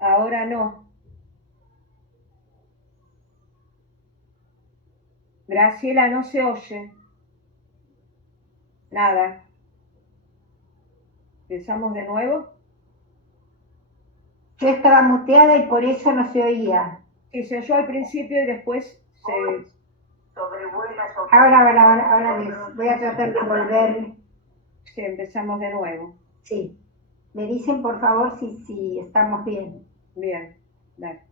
Ahora no. Graciela, no se oye. Nada. ¿Empezamos de nuevo? Yo estaba muteada y por eso no se oía. Sí, se oyó al principio y después se... Ahora les voy a tratar de volver. Sí, empezamos de nuevo. Sí. Me dicen, por favor, si estamos bien. Bien, dale.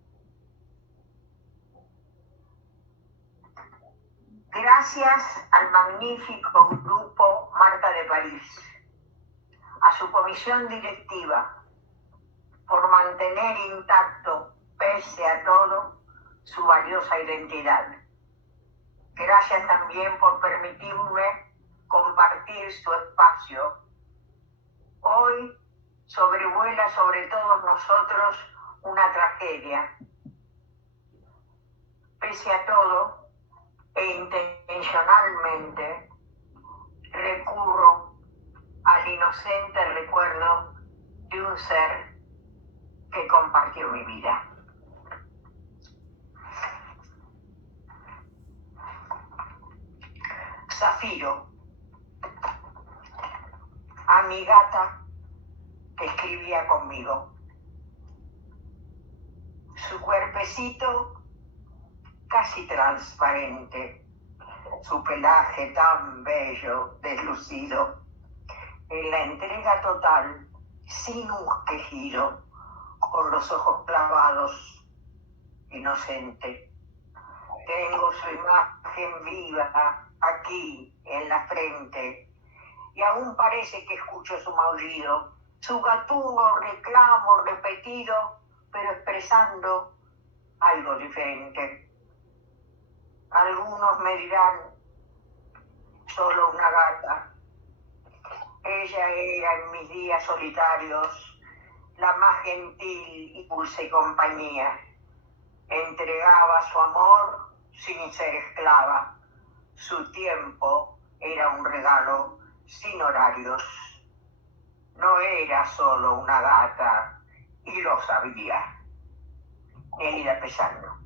Gracias al magnífico grupo Marta de París, a su comisión directiva, por mantener intacto, pese a todo, su valiosa identidad. Gracias también por permitirme compartir su espacio. Hoy sobrevuela sobre todos nosotros una tragedia. Pese a todo, e intencionalmente recurro al inocente recuerdo de un ser que compartió mi vida. Zafiro, a mi gata que escribía conmigo. Su cuerpecito casi transparente, su pelaje tan bello, deslucido, en la entrega total, sin un quejido, con los ojos clavados, inocente. Tengo su imagen viva aquí en la frente y aún parece que escucho su maullido, su gatuno reclamo repetido, pero expresando algo diferente. Algunos me dirán, solo una gata. Ella era en mis días solitarios la más gentil y dulce compañía. Entregaba su amor sin ser esclava. Su tiempo era un regalo sin horarios. No era solo una gata y lo sabía. Nelida Pesano.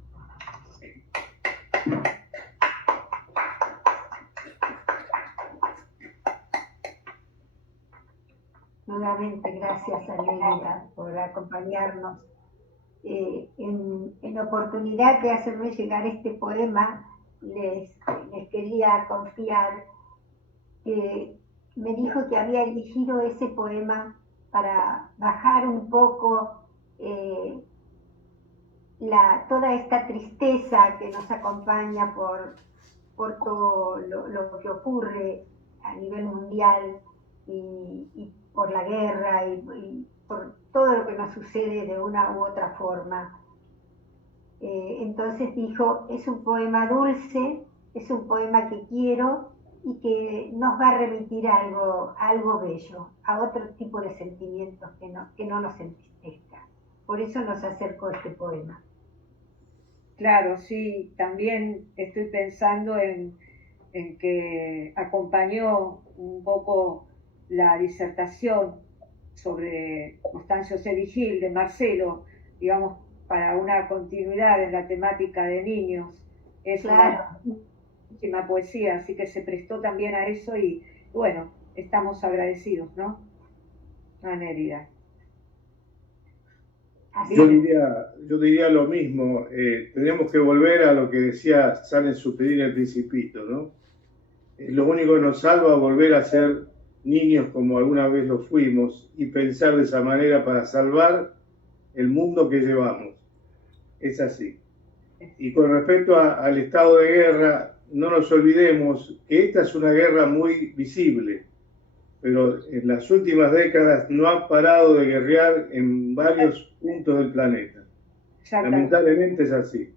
Nuevamente, gracias a Nelida por acompañarnos. En oportunidad de hacerme llegar este poema, les quería confiar que me dijo que había elegido ese poema para bajar un poco toda esta tristeza que nos acompaña por todo lo que ocurre a nivel mundial y por la guerra y por todo lo que nos sucede de una u otra forma. Entonces dijo, es un poema dulce, es un poema que quiero y que nos va a remitir a algo bello, a otro tipo de sentimientos que no nos entristezcan. Por eso nos acercó este poema. Claro, sí, también estoy pensando en que acompañó un poco la disertación sobre Constancio C. Gil de Marcelo, digamos, para una continuidad en la temática de niños. Es claro. Una última poesía, así que se prestó también a eso y bueno, estamos agradecidos, ¿no? A Nelida. Yo diría lo mismo, tenemos que volver a lo que decía San Exupéry en El Principito, ¿no? Lo único que nos salva es volver a ser niños como alguna vez lo fuimos y pensar de esa manera para salvar el mundo que llevamos. Es así. Y con respecto al estado de guerra, no nos olvidemos que esta es una guerra muy visible, pero en las últimas décadas no ha parado de guerrear en varios puntos del planeta. Lamentablemente es así.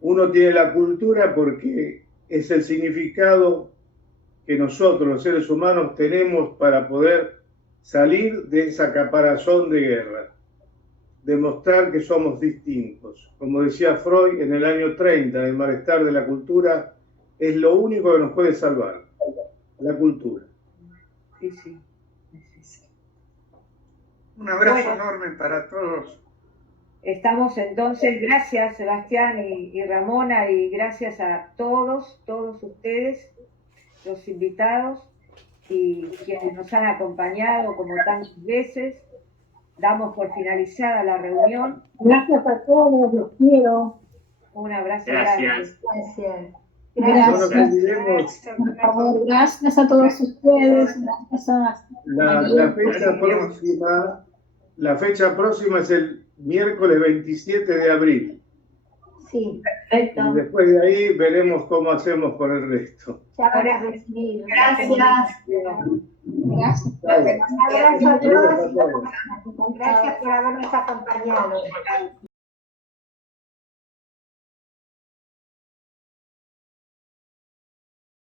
Uno tiene la cultura porque es el significado que nosotros, los seres humanos, tenemos para poder salir de esa caparazón de guerra, demostrar que somos distintos. Como decía Freud en el año 30, el malestar de la cultura es lo único que nos puede salvar, la cultura. Sí, sí. Un abrazo enorme para todos. Estamos entonces, gracias Sebastián y Ramona, y gracias a todos ustedes, los invitados y quienes nos han acompañado como tantas veces. Damos por finalizada la reunión. Gracias a todos, los quiero. Un abrazo. Gracias. Gracias. Por favor, gracias a todos ustedes. Gracias a la fecha próxima es el miércoles 27 de abril. Sí, perfecto. Y después de ahí veremos cómo hacemos con el resto. Ya van a recibir. Gracias. Gracias. Un abrazo a todos. Gracias por habernos acompañado.